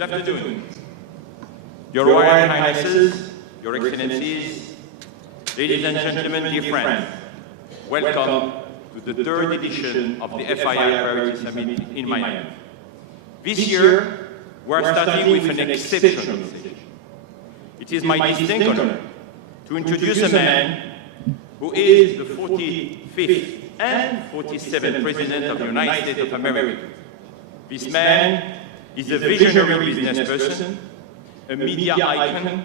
Good afternoon. Your Royal Highnesses, Your Excellencies, ladies and gentlemen, dear friends, welcome to the third edition of the FII Priority Summit in Miami. This year, we are starting with an exceptional session. It is my distinct honor to introduce a man who is the 45th and 47th President of the United States of America. This man is a visionary business person, a media icon,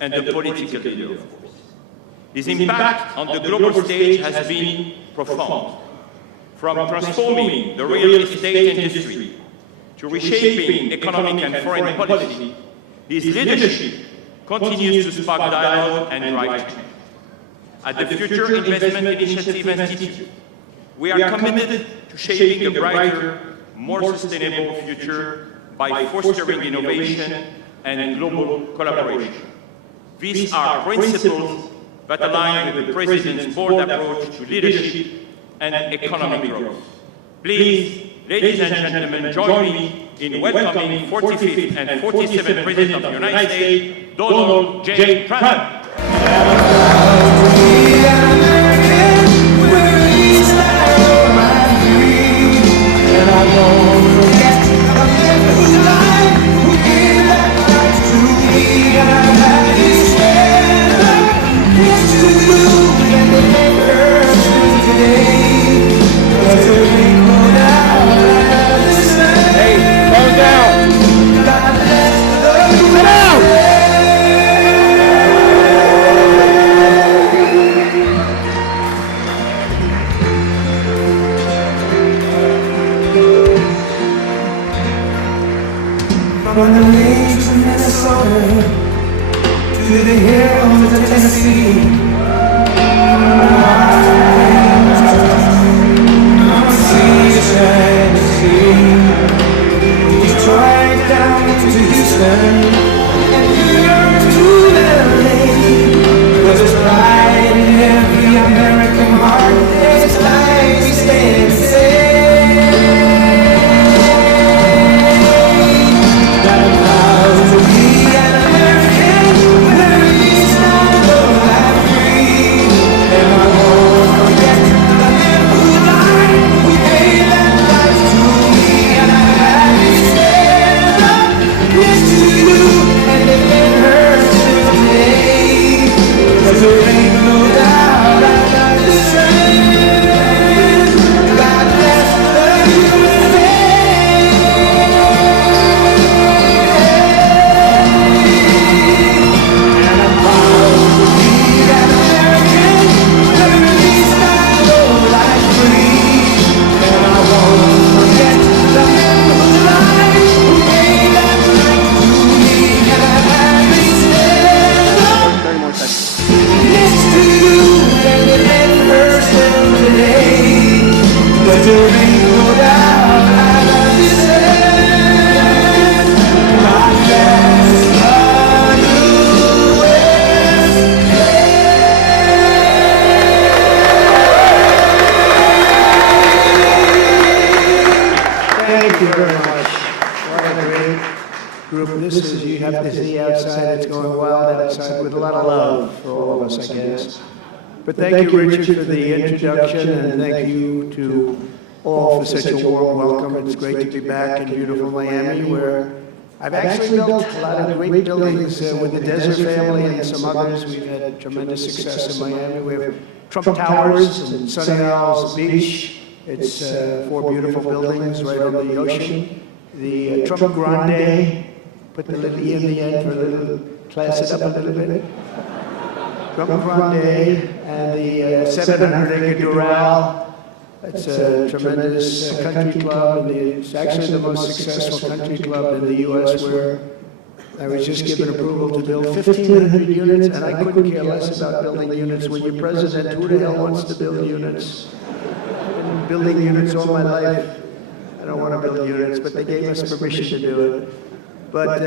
and a political leader, of course. His impact on the global stage has been profound. From transforming the real estate industry to reshaping economic and foreign policy, his leadership continues to spark dialogue and drive change. At the Future Investment Initiative Institute, we are committed to shaping a brighter, more sustainable future by fostering innovation and global collaboration. These are principles that align with the President's bold approach to leadership and economic growth. Please, ladies and gentlemen, join me in welcoming 45th and 47th President of the United States, Donald J. Trump. From the lakes of Minnesota to the hills of Tennessee, I'm a sea shining sea. Detroit down to Houston and here to LA. There's pride in every American heart. There's life we stand and say. This is, you have to see outside, it's going wild outside with a lot of love for all of us, I guess. But thank you, Richard, for the introduction, and thank you to all for such a warm welcome. It's great to be back in beautiful Miami, where I've actually built a lot of great buildings with the Desert family and some others. We've had tremendous success in Miami. We have Trump Towers and Sunny Isles Beach. It's 4 beautiful buildings right on the ocean. The Trump Grande, put the little E in the end for a little, class it up a little bit. Trump Grande and the 700-acre Doral. It's a tremendous country club, and it's actually the most successful country club in the U.S. where I was just given approval to build 1,500 units, and I couldn't care less about building units. When you're president, who the hell wants to build units? I've been building units all my life. I don't want to build units, but they gave us permission to do it. But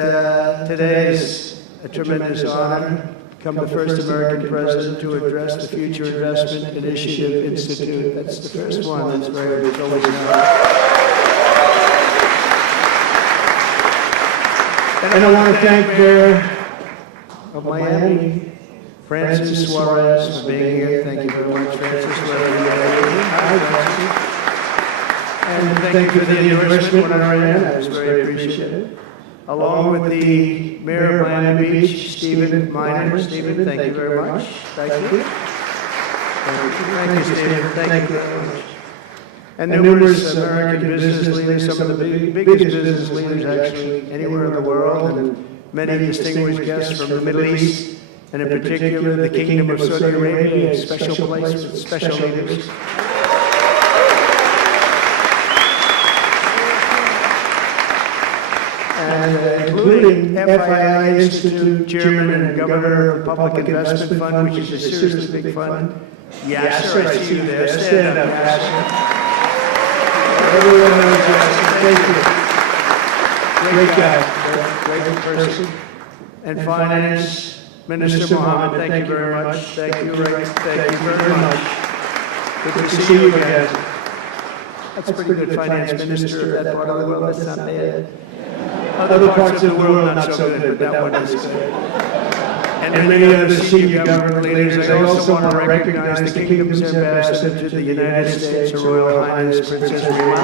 today is a tremendous honor. Become the first American president to address the Future Investment Initiative Institute. That's the first one. That's very, it's always nice. And I want to thank Mayor of Miami, Francis Suarez, for being here. Thank you very much, Francis. Hi, Francis. And thank you for the endorsement when I ran. I was very appreciative. Along with the Mayor of Miami Beach, Stephen Miner. Stephen, thank you very much. Thank you. Thank you, Stephen. Thank you very much. And numerous American business leaders, some of the biggest business leaders actually anywhere in the world, and many distinguished guests from the Middle East, and in particular the Kingdom of Saudi Arabia, a special place with special leaders. And including FII Institute Chairman and Governor of the Public Investment Fund, which is a seriously big fund. Yasser, I see you there. Stand up, Yasser. Everyone knows Yasser. Thank you. Great guy. Great person. And Finance, Minister Mohammed, thank you very much. Thank you, Rick. Thank you very much. Good to see you guys. That's a pretty good Finance Minister of that part of the world. That's not bad. Other parts of the world not so good, but that one is good. And many other senior government leaders. I also want to recognize the Kingdom's ambassador to the United States, Her Royal Highness Princess Rima.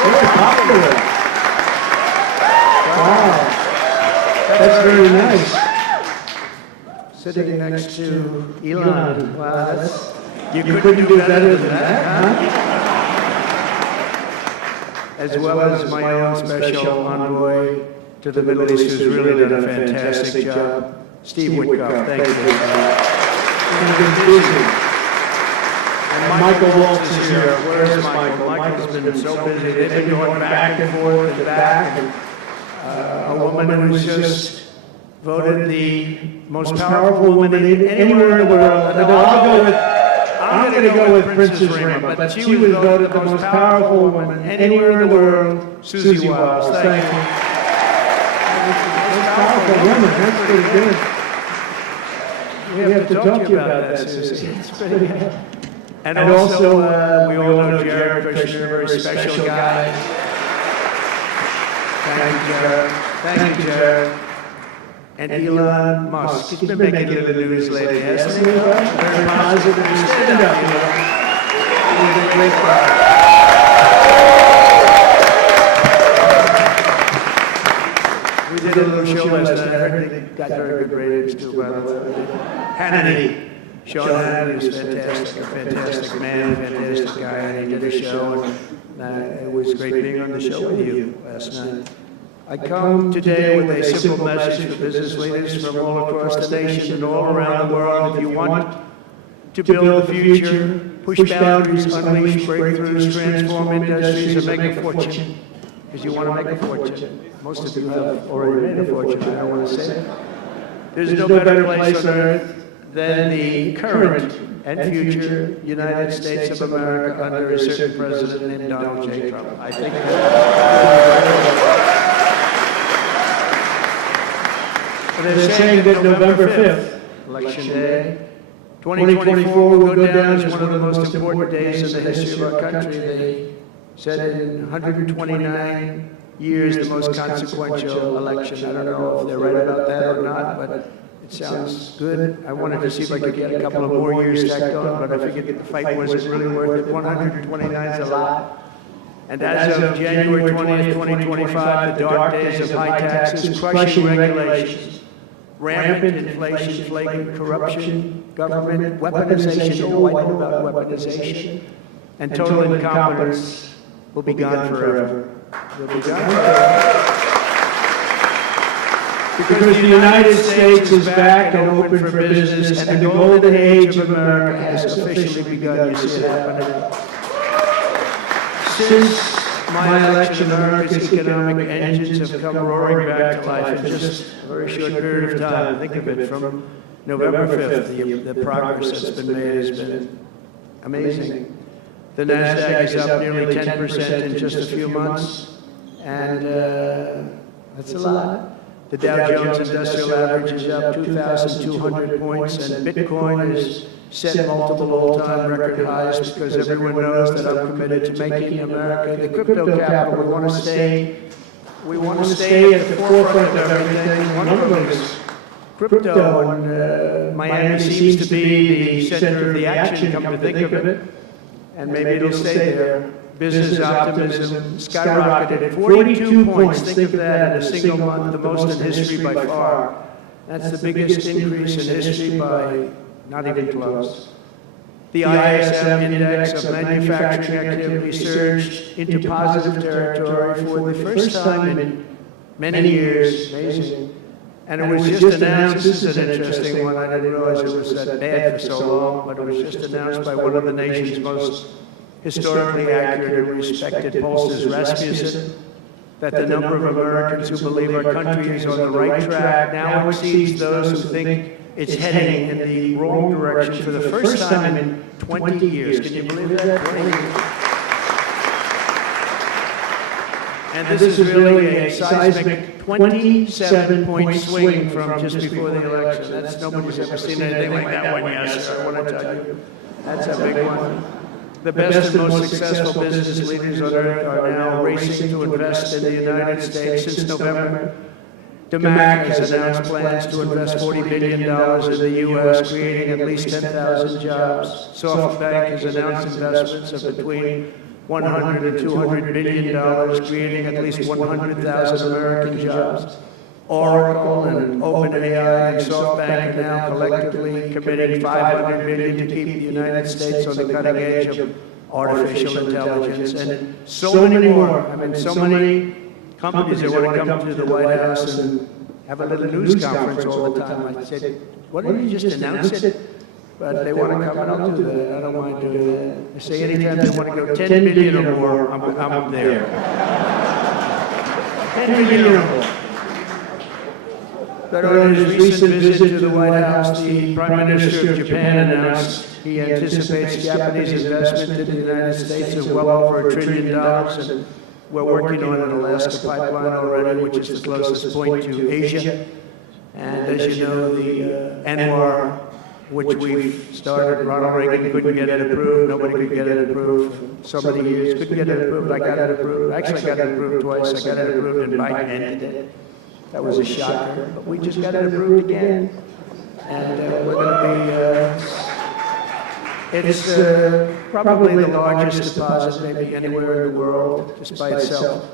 Very popular. Wow, that's very nice. Sitting next to Elon. Wow, you couldn't do better than that, huh? As well as my own special envoy to the Middle East, who's really done a fantastic job, Steve Witkoff. Thank you. He's been busy. And Michael Waltz is here. Where's Michael? Michael's been so busy. They've been going back and forth and back. And, a woman who's just voted the most powerful woman anywhere in the world. I'm going to go with Princess Rima, but she was voted the most powerful woman anywhere in the world, Susie Wiles. Thank you. Most powerful woman, that's pretty good. We have to talk to you about that, Susie. It's pretty good. And also, we all know Jared Kushner, a very special guy. Thank you, Jared. Thank you, Jared. And Elon Musk. He's been making it in the news lately, hasn't he? Very positive. Stand up, Elon. He's a great guy. We did a little show last night. I heard they got very good ratings too, by the way. Hannity. Sean Hannity was fantastic. A fantastic man, fantastic guy. And he did a show. And it was great being on the show with you last night. I come today with a simple message for business leaders from all across the nation and all around the world. If you want to build the future, push boundaries, unleash breakthroughs, transform industries, and make a fortune, because you want to make a fortune. Most of you have already made a fortune, I don't want to say it. There's no better place on earth than the current and future United States of America under a certain president named Donald J. Trump. I think they're saying that November 5th, Election Day, 2024 will go down as one of the most important days in the history of our country. They said in 129 years, the most consequential election. I don't know if they're right about that or not, but it sounds good. I wanted to see if I could get a couple of more years stacked on, but I figured that the fight wasn't really worth it. 129 is a lot. And as of January 20th, 2025, the dark days of high taxes, crushing regulations, rampant inflation, flagrant corruption, government weaponization, oh, I know about weaponization, and total incompetence will be gone forever. They'll be gone forever. Because the United States is back and open for business, and the golden age of America has officially begun. You see it happening. Since my election, America's economic engines have come roaring back to life in just a very short period of time. Think of it, from November 5th, the progress that's been made has been amazing. The NASDAQ is up nearly 10% in just a few months, and that's a lot. The Dow Jones Industrial Average is up 2,200 points, and Bitcoin is set multiple all-time record highs because everyone knows that I'm committed to making America the crypto capital. We want to stay at the forefront of everything. One of them is crypto, and Miami seems to be the center of the action, come to think of it, and maybe it'll stay there. Business optimism skyrocketed 42 points. Think of that in a single month, the most in history by far. That's the biggest increase in history by not even close. The ISM index of manufacturing activity surged into positive territory for the first time in many years. Amazing. And it was just announced, this is an interesting one, I didn't realize it was that bad for so long, but it was just announced by one of the nation's most historically accurate and respected pollsters, Rasmussen, that the number of Americans who believe our country is on the right track now exceeds those who think it's heading in the wrong direction for the first time in 20 years. Can you believe that? 20 years. And this is really a seismic 27-point swing from just before the election. That's, nobody's ever seen anything like that one, yes, sir. I want to tell you. That's a big one. The best and most successful business leaders on earth are now racing to invest in the United States. Since November, DeMac has announced plans to invest $40 billion in the U.S., creating at least 10,000 jobs. SoftBank has announced investments of between $100 and $200 billion, creating at least 100,000 American jobs. Oracle and OpenAI and SoftBank are now collectively committing $500 billion to keep the United States on the cutting edge of artificial intelligence, and so many more. I mean, so many companies that want to come to the White House and have a little news conference all the time. I said, why don't you just announce it? But they want to come, and I'll do that. I don't mind doing that. I say anytime they want to go 10 billion or more, I'm there. 10 billion or more. But on his recent visit to the White House, the Prime Minister of Japan announced he anticipates Japanese investment in the United States of well over $1 trillion, and we're working on an Alaska pipeline already, which is the closest point to Asia. And as you know, the ANWR, which we've started, Ronald Reagan couldn't get it approved, nobody could get it approved for so many years, couldn't get it approved, I got it approved, actually I got it approved twice, I got it approved and Biden ended it. That was a shocker, but we just got it approved again. And we're going to be, it's probably the largest deposit maybe anywhere in the world, just by itself.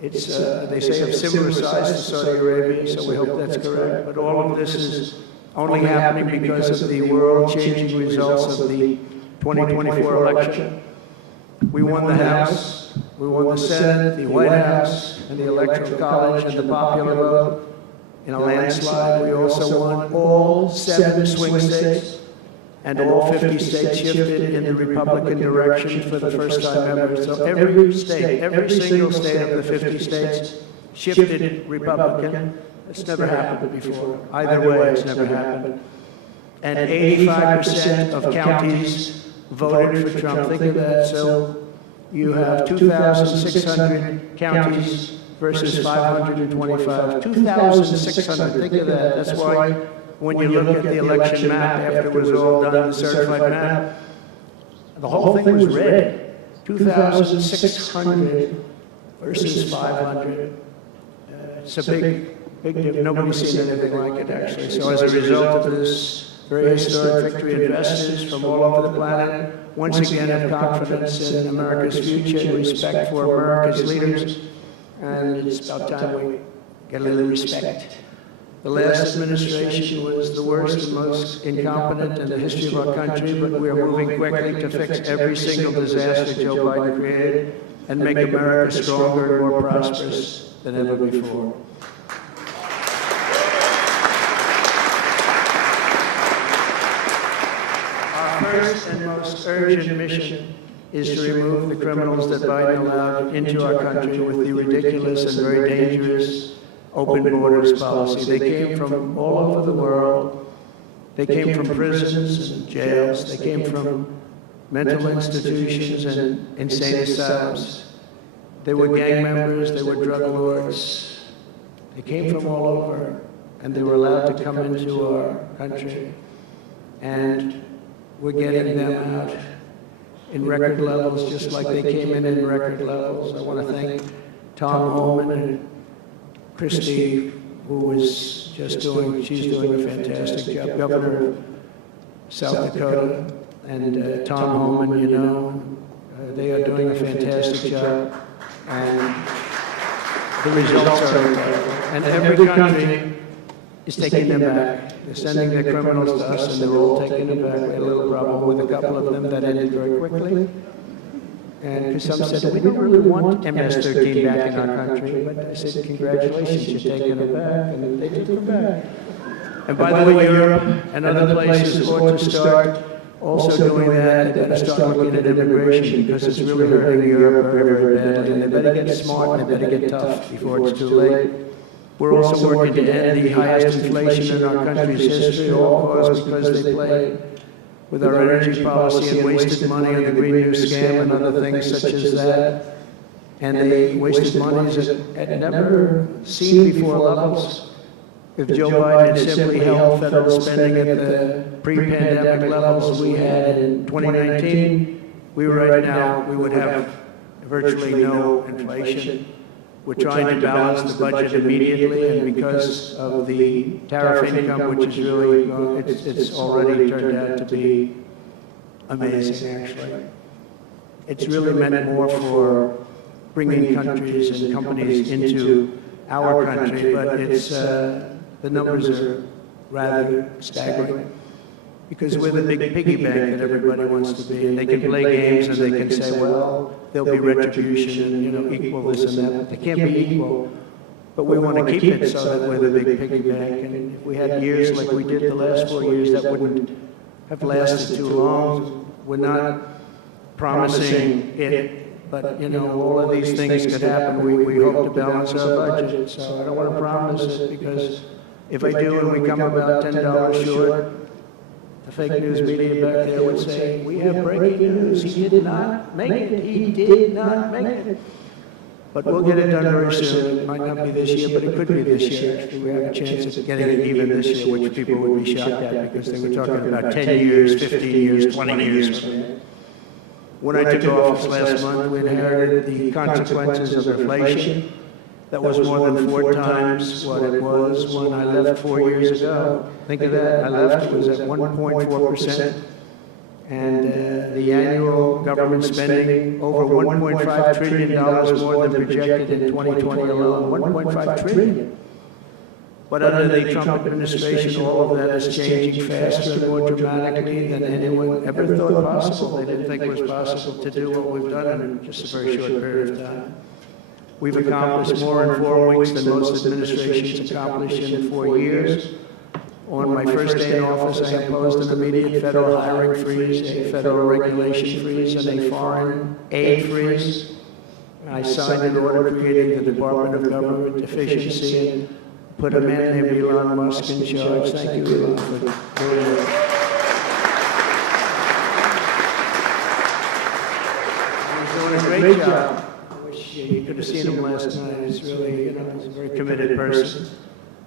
It's, they say of similar size to Saudi Arabia, so we hope that's correct. But all of this is only happening because of the world-changing results of the 2024 election. We won the House, we won the Senate, the White House, and the Electoral College, and the popular vote in a landslide. We also won all 7 swing states, and all 50 states shifted in the Republican direction for the first time ever. So every state, every single state of the 50 states shifted Republican. It's never happened before. Either way, it's never happened. And 85% of counties voted for Trump. Think of that. So you have 2,600 counties versus 525. 2,600. Think of that. That's why when you look at the election map after it was all done, the certified map, the whole thing was red. 2,600 versus 500. It's a big difference. Nobody's seen anything like it, actually. So as a result of this very historic victory, investors from all over the planet once again have confidence in America's future and respect for America's leaders. And it's about time we get a little respect. The last administration was the worst and most incompetent in the history of our country, but we are moving quickly to fix every single disaster Joe Biden created and make America stronger and more prosperous than ever before. Our first and most urgent mission is to remove the criminals that Biden allowed into our country with the ridiculous and very dangerous open borders policy. They came from all over the world. They came from prisons and jails. They came from mental institutions and insane asylums. They were gang members. They were drug lords. They came from all over, and they were allowed to come into our country. And we're getting them out in record levels, just like they came in record levels. I want to thank Tom Holman and Christie, who was just she's doing a fantastic job, Governor of South Dakota, and Tom Holman, you know, they are doing a fantastic job, and the results are incredible. And every country is taking them back. They're sending their criminals to us, and they're all taking them back. We had a little problem with a couple of them that ended very quickly. And because some said, we don't really want MS-13 back in our country. But I said, congratulations, you're taking them back. And they took them back. And by the way, Europe and other places ought to start also doing that. They better start looking at immigration, because it's really hurting Europe very, very badly. And they better get smart, and they better get tough before it's too late. We're also working to end the highest inflation in our country's history, all caused because they played with our energy policy and wasted money on the Green New Scam and other things such as that. And they wasted money at never seen before levels. If Joe Biden had simply held federal spending at the pre-pandemic levels we had in 2019, we right now would have virtually no inflation. We're trying to balance the budget immediately, and because of the tariff income, which is really, it's already turned out to be amazing, actually. It's really meant more for bringing countries and companies into our country, but it's, the numbers are rather staggering. Because we're the big piggy bank that everybody wants to be, and they can play games and they can say, well, there'll be retribution and, you know, equal this and that, but they can't be equal. But we want to keep it so that we're the big piggy bank, and if we had years like we did the last 4 years, that wouldn't have lasted too long. We're not promising it, but, you know, all of these things could happen. We hope to balance our budget, so I don't want to promise it, because if I do and we come about $10 short, the fake news media back there would say, we have breaking news, he did not make it, he did not make it. But we'll get it done very soon. It might not be this year, but it could be this year. Actually, we have a chance of getting it even this year, which people would be shocked at, because they were talking about 10 years, 15 years, 20 years from now. When I took office last month, we inherited the consequences of inflation. That was more than 4 times what it was when I left 4 years ago. Think of that. I left, it was at 1.4%. And the annual government spending over $1.5 trillion more than projected in 2020 alone. $1.5 trillion. But under the Trump administration, all of that is changing faster and more dramatically than anyone ever thought possible. They didn't think it was possible to do what we've done in just a very short period of time. We've accomplished more in 4 weeks than most administrations accomplished in 4 years. On my first day in office, I imposed an immediate federal hiring freeze, a federal regulation freeze, and a foreign aid freeze. I signed an order creating the Department of Government Efficiency and put a man named Elon Musk in charge. Thank you, Elon, for doing that. He's doing a great job. You could have seen him last night. He's really, you know, he's a very committed person.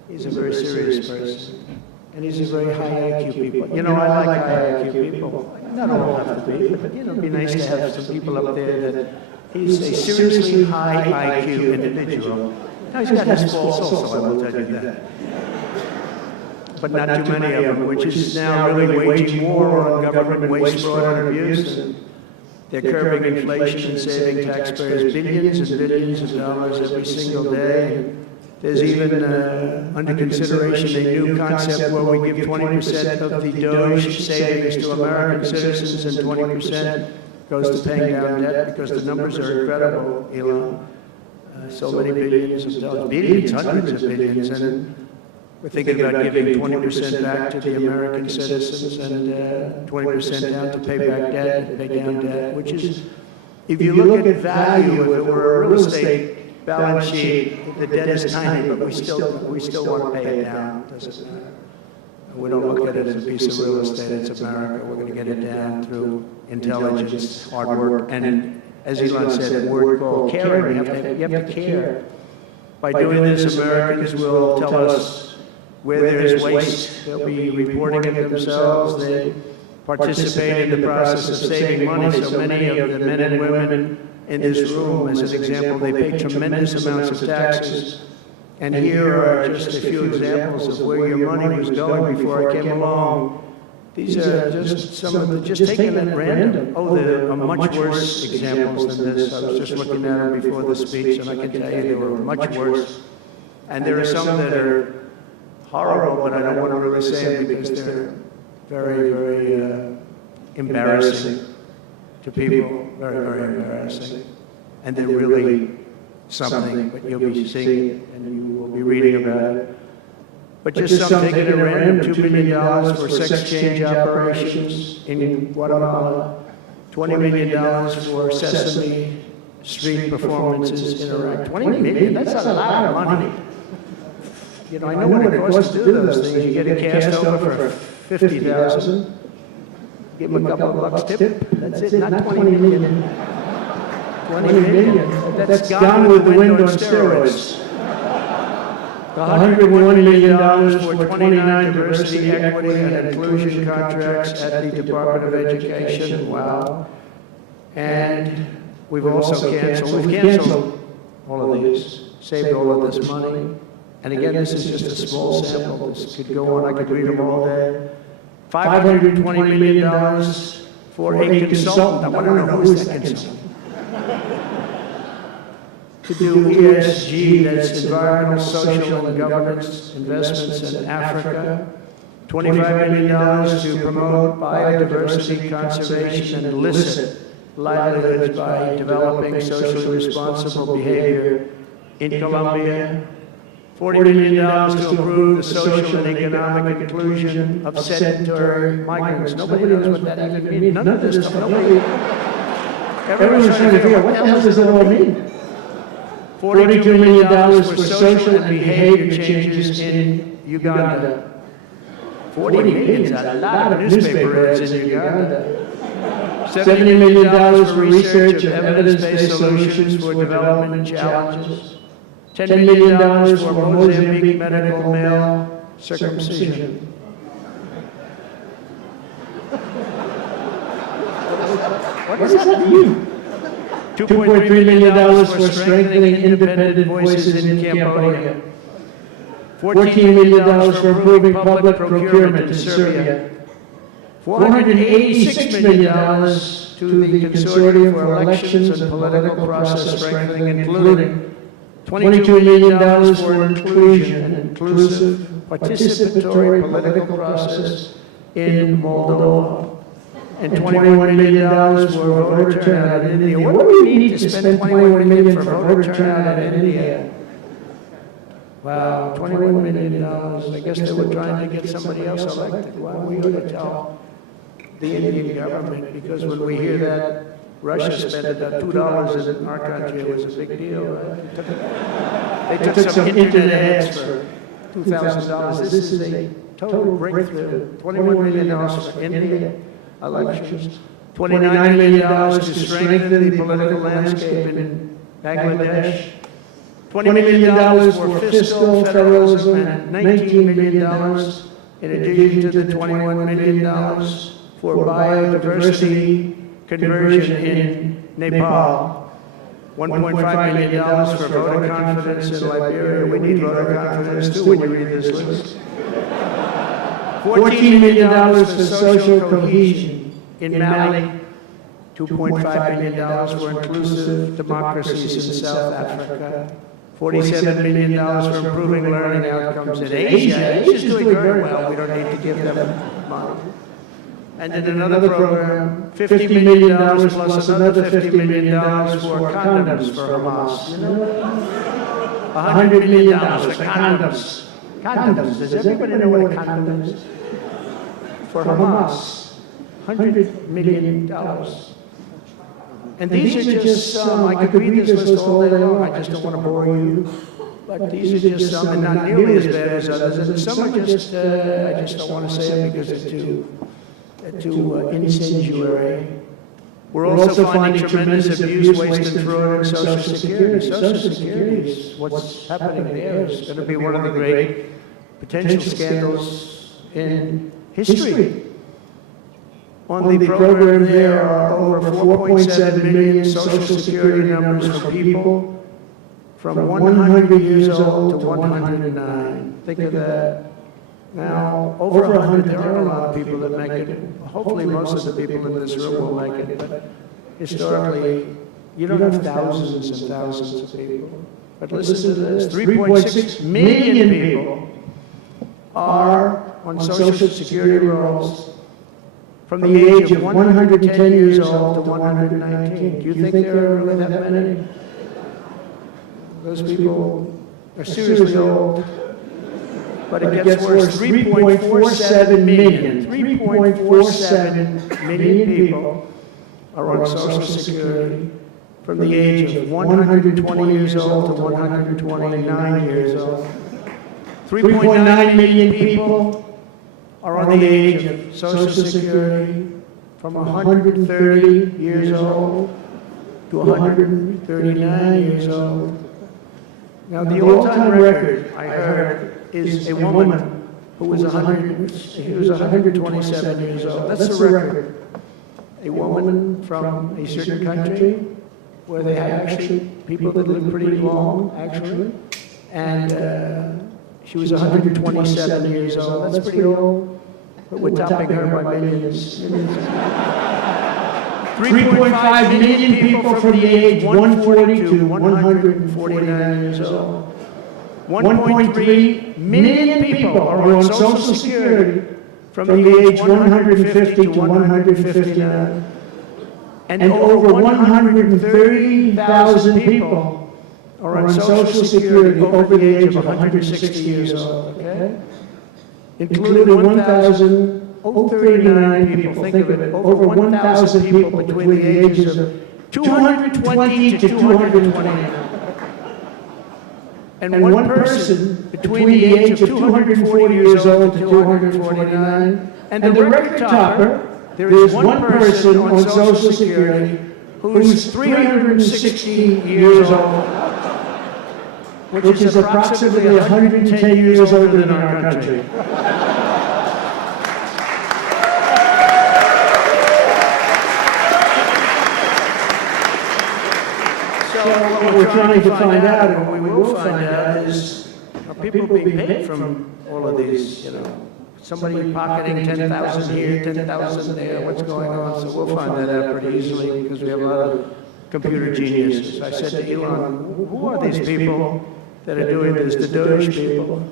He's a very serious person. And he's a very high IQ people. You know, I like high IQ people. Not all have to be, but, you know, it'd be nice to have some people up there that he's a seriously high IQ individual. Now, he's got his faults also, I will tell you that. But not too many of them, which is now really waging war on government waste, fraud, and abuse. And they're curbing inflation and saving taxpayers billions and billions of dollars every single day. There's even under consideration a new concept where we give 20% of the DOGE savings to American citizens and 20% goes to paying down debt, because the numbers are incredible, Elon. So many billions of dollars, billions, hundreds of billions, and we're thinking about giving 20% back to the American citizens and 20% down to pay back debt and pay down debt, which is, if you look at value, if it were a real estate balance sheet, the debt is tiny, but we still want to pay it down. Doesn't matter. We don't look at it as a piece of real estate. It's America. We're going to get it down through intelligence, hard work, and as Elon said, a word called caring. You have to care. By doing this, Americans will tell us where there is waste. They'll be reporting it themselves. participate in the process of saving money. So many of the men and women in this room, as an example, they pay tremendous amounts of taxes. And here are just a few examples of where your money was going before I came along. These are just some of the, just taken at random. Oh, there are much worse examples than this. I was just looking at them before the speech, and I can tell you they were much worse. And there are some that are horrible, but I don't want to really say them because they're very, very embarrassing to people. Very, very embarrassing. And they're really something, but you'll be seeing it and you will be reading about it. But just some taken at random, $2 million for sex change operations in Guatemala, $20 million for Sesame Street performances in Iraq. $20 million, that's a lot of money. You know, I know what it costs to do those things. You get a cast over for $50,000, give them a couple of bucks tip, that's it, not $20 million. $20 million, that's gone with the wind on steroids. $101 million for 29 diversity, equity, and inclusion contracts at the Department of Education. Wow. And we've also canceled all of these, saved all of this money. And again, this is just a small sample. This could go on, I could read them all day. $520 million for a consultant. I want to know who's that consultant. To do ESG, that's environmental, social, and governance investments in Africa. $25 million to promote biodiversity conservation and illicit livelihoods by developing socially responsible behavior in Colombia. $40 million to improve the social and economic inclusion of sedentary migrants. Nobody knows what that even means. None of this stuff. Everyone's trying to figure out what the hell does it all mean? $42 million for social and behavior changes in Uganda. 40 million is a lot of newspaper ads in Uganda. $70 million for research of evidence-based solutions for development challenges. $10 million for Mozambique medical male circumcision. What does that mean? $2.3 million for strengthening independent voices in Cambodia. $14 million for improving public procurement in Serbia. $486 million to the Consortium for Elections and Political Process Strengthening, including $22 million for inclusion and inclusive participatory political process in Moldova. And $21 million for voter turnout in India. What do we need to spend $21 million for voter turnout in India? Wow, $21 million. I guess they were trying to get somebody else elected. Why we ought to tell the Indian government, because when we hear that Russia spent about $2 in our country, it was a big deal, right? They took some internet ads for $2,000. This is a total breakthrough. $21 million for India elections. $29 million to strengthen the political landscape in Bangladesh. $20 million for fiscal federalism and $19 million in addition to the $21 million for biodiversity conversion in Nepal. $1.5 million for voter confidence in Liberia. We need voter confidence too when you read this list. $14 million for social cohesion in Mali. $2.5 million for inclusive democracies in South Africa. $47 million for improving learning outcomes in Asia. Asia's doing very well. We don't need to give them money. And then another program, $50 million plus another $50 million for condoms for Hamas. You know? $100 million for condoms. Condoms. Does everybody know what a condom is? For Hamas. $100 million. And these are just some, I could read this list all day long, I just don't want to bore you. But these are just some, and not nearly as bad as others. And some are just, I just don't want to say them because they're too incendiary. We're also finding tremendous abuse, waste, and fraud in Social Security. Social Security is what's happening there is going to be one of the great potential scandals in history. On the program, there are over 4.7 million Social Security numbers for people from 100 years old to 109. Think of that. Now, over 100, there are a lot of people that make it. Hopefully, most of the people in this room will make it, but historically, you don't have thousands and thousands of people. But listen to this, 3.6 million people are on Social Security rolls from the age of 110 years old to 119. Do you think there are really that many? Those people are seriously old. But it gets worse. 3.47 million. 3.47 million people are on Social Security from the age of 120 years old to 129 years old. 3.9 million people are on the age of Social Security from 130 years old to 139 years old. Now, the all-time record, I heard, is a woman who was 127 years old. That's the record. A woman from a certain country where they have actually people that live pretty long, actually, and she was 127 years old. That's pretty old, but we're topping her by millions. 3.5 million people from the age 140 to 149 years old. 1.3 million people are on Social Security from the age 150 to 159. And over 130,000 people are on Social Security over the age of 160 years old, okay? Including 1,039 people, think of it, over 1,000 people between the ages of 220 to 229. And one person between the age of 240 years old to 249. And the record topper, there is one person on Social Security who's 360 years old, which is approximately 110 years older than our country. What we're trying to find out, and what we will find out, is are people being paid from all of these, somebody pocketing 10,000 here, 10,000 there, what's going on? So we'll find that out pretty easily because we have a lot of computer geniuses. I said to Elon, who are these people that are doing this, the Doge people?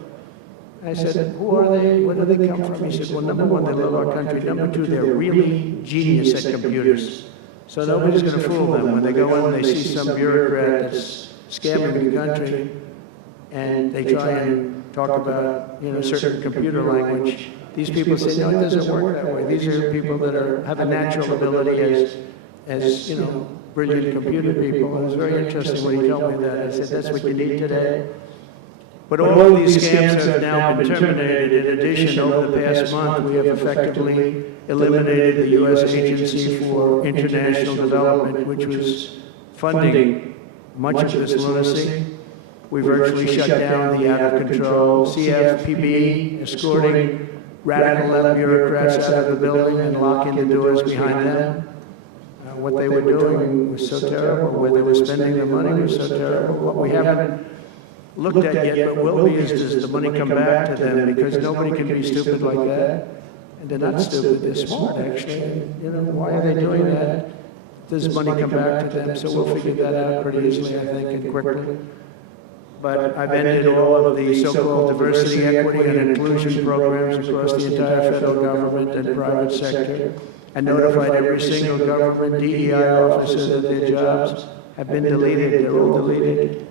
I said, who are they? Where do they come from? He said, well, number one, they love our country. Number two, they're really genius at computers. So nobody's going to fool them. When they go in, they see some bureaucrat that's scamming the country, and they try and talk about, certain computer language. These people say, no, it doesn't work that way. These are people that have a natural ability as brilliant computer people. It was very interesting when he told me that. I said, that's what you need today. But all of these scams have now been terminated. In addition, over the past month, we have effectively eliminated the U.S. Agency for International Development, which was funding much of this lunacy. We virtually shut down the out-of-control CFPB, escorting radical left bureaucrats out of the building and locking the doors behind them. What they were doing was so terrible. Where they were spending the money was so terrible. What we haven't looked at yet, but will be, is does the money come back to them? Because nobody can be stupid like that. And they're not stupid, they're smart, actually. Why are they doing that? Does money come back to them? So we'll figure that out pretty easily, I think, and quickly. But I've ended all of the so-called diversity, equity, and inclusion programs across the entire federal government and private sector, and notified every single government DEI officer that their jobs have been deleted. They're all deleted.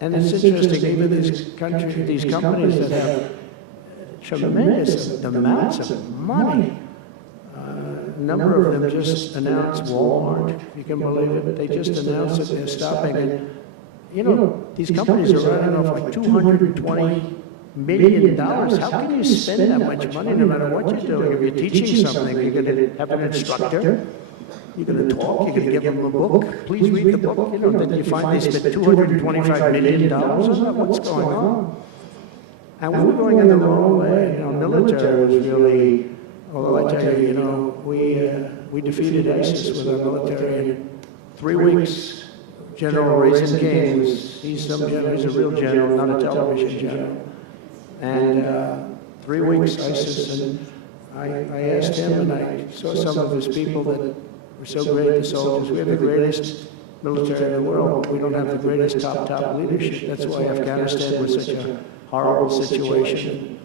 And it's interesting, even these companies that have tremendous amounts of money. A number of them just announced, Walmart, if you can believe it, they just announced that they're stopping. And, these companies are running off like $220 million. How can you spend that much money no matter what you're doing? If you're teaching something, you're going to have an instructor. You're going to talk, you're going to give them a book. Please read the book. Then you find they spent $225 million on that. What's going on? And we're going in the wrong way. Military was really Although I tell you, you know, we defeated ISIS with our military in 3 weeks. General Raisin King he's some general, he's a real general, not a television general. And 3 weeks ISIS, and I asked him, and I saw some of his people that were so great, the soldiers. We have the greatest military in the world. We don't have the greatest top leadership. That's why Afghanistan was such a horrible situation,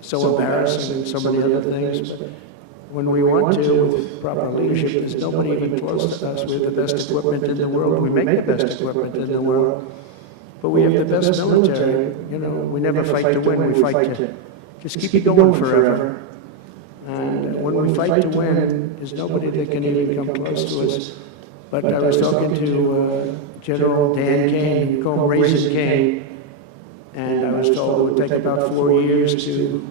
so embarrassing, and so many other things. But when we want to, with proper leadership, there's nobody even close to us. We have the best equipment in the world. We make the best equipment in the world. But we have the best military. You know, we never fight to win. We fight to just keep it going forever. And when we fight to win, there's nobody that can even come close to us. But I was talking to General Dan Kane, we call him Raisin Kane, and I was told it would take about 4 years to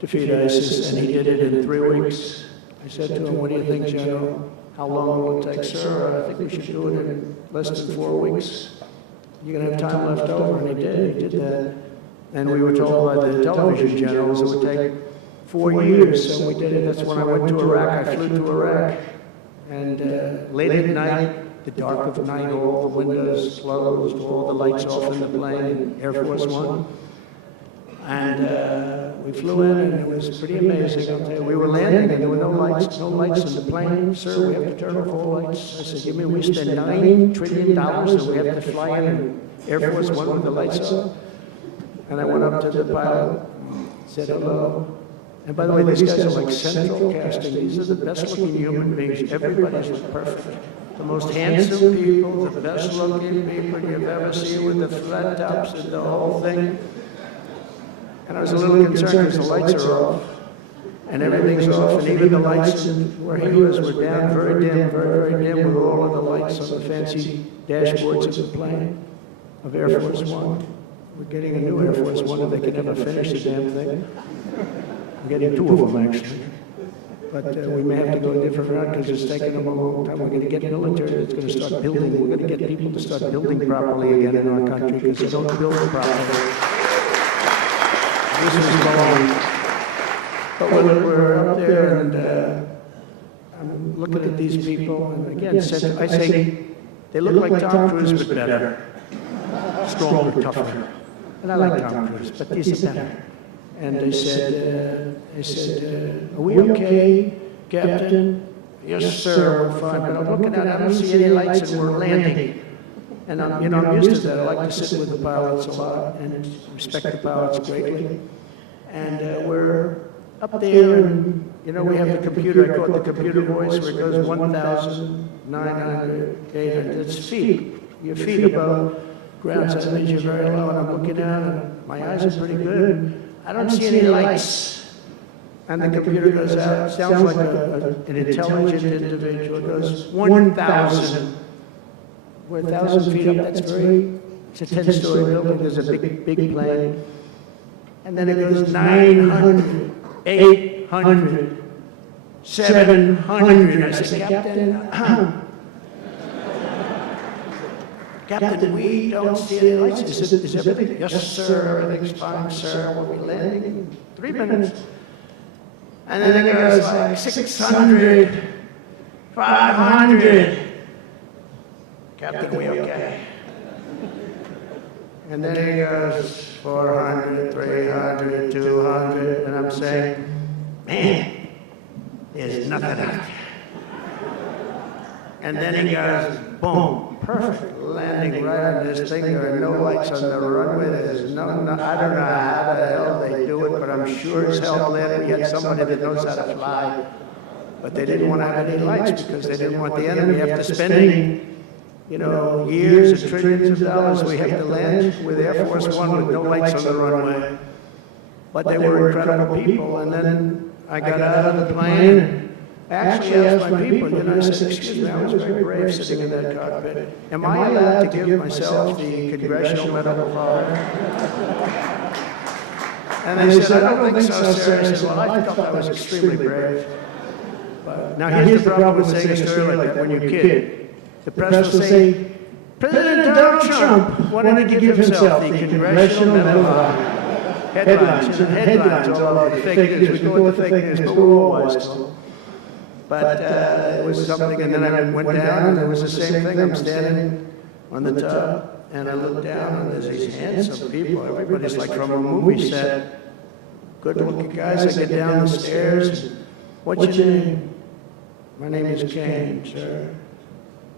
defeat ISIS, and he did it in 3 weeks. I said to him, what do you think, General? How long will it take, sir? I think we should do it in less than 4 weeks. You're going to have time left over, and he did that. And we were told by the television generals it would take 4 years, so we did it. That's when I went to Iraq. I flew to Iraq. And late at night, the dark of night, all the windows closed, all the lights off in the plane, Air Force One. And we flew in, and it was pretty amazing. I'll tell you, we were landing, and there were no lights in the plane. Sir, we have to turn off all lights. I said, we spend $9 trillion, and we have to fly in Air Force One with the lights off. And I went up to the pilot, said hello. And by the way, these guys are like central casting. These are the best-looking human beings. Everybody's perfect. The most handsome people, the best-looking people you've ever seen with the flat tops and the whole thing. And I was a little concerned because the lights are off, and everything's off, and even the lights where he was were down, very dim, very dim, with all of the lights on the fancy dashboards of the plane, of Air Force One. We're getting a new Air Force One, and they can never finish the damn thing. I'm getting 2 of them, actually. But we may have to go a different route because it's taken them a long time. We're going to get military that's going to start building. We're going to get people to start building properly again in our country because they don't build properly. This is long. But we're up there, and I'm looking at these people, and again, I say they look like Tom Cruise, but better. Stronger, tougher. And I like Tom Cruise, but these are better. And they said, are we okay, Captain? Yes, sir, we're fine. But I'm looking at it, I don't see any lights, and we're landing. And I'm used to that. I like to sit with the pilots a lot and respect the pilots greatly. And we're up there, and we have the computer. I call it the computer voice, where it goes 1,900, 800. It's feet. Your feet above ground, so that means you're very low. And I'm looking down, and my eyes are pretty good. I don't see any lights. And the computer goes out. It sounds like an intelligent individual. It goes 1,000. We're 1,000 feet up. It's a 10-story building. There's a big plane. And then it goes 900, 800, 700. I said, Captain, we don't see any lights. Is everything? Yes, sir, everything's fine, sir. We'll be landing in 3 minutes. And then it goes like 600, 500. Captain, we okay? And then it goes 400, 300, 200. And I'm saying, man, there's nothing out there. And then he goes, boom, perfect landing right on this thing. There are no lights on the runway. There's no, I don't know how the hell they do it, but I'm sure as hell glad we had somebody that knows how to fly. But they didn't want to have any lights because they didn't want the enemy after spending, years and trillions of dollars. We have to land with Air Force One with no lights on the runway. But they were incredible people. And then I got out of the plane and actually asked my people, I said, excuse me, I was very brave sitting in that cockpit. Am I allowed to give myself the Congressional Medal of Honor? And they said, I don't think so, sir. I said, well, I thought I was extremely brave. But now here's the problem with saying a story like that when you're a kid. The press will say, President Donald Trump wanted to give himself the Congressional Medal of Honor. headlines all over the fake news. We go with the fake news, but we're all wise. But it was something, and then I went down, and it was the same thing. I'm standing on the tub, and I look down, and there's these handsome people. Everybody's like from a movie set. Good-looking guys. I get down the stairs. What's your name? My name is Kane, sir.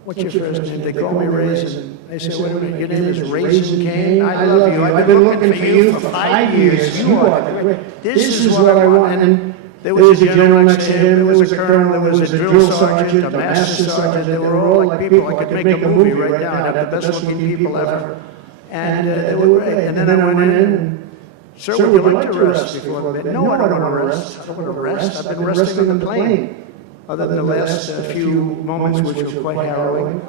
What's your first name? They call me Raisin. I say, wait a minute, your name is Raisin Kane? I love you. I've been looking for you for 5 years. You are great. This is what I want. And there was a general next to him, there was a colonel, there was a drill sergeant, a master sergeant. They were all like people. I could make a movie right now. I'd have the best looking people ever. And they were great. And then I went in. Sir, would you like to rest before bed? No, I don't want to rest. I don't want to rest. I've been resting on the plane. Other than the last few moments, which were quite harrowing.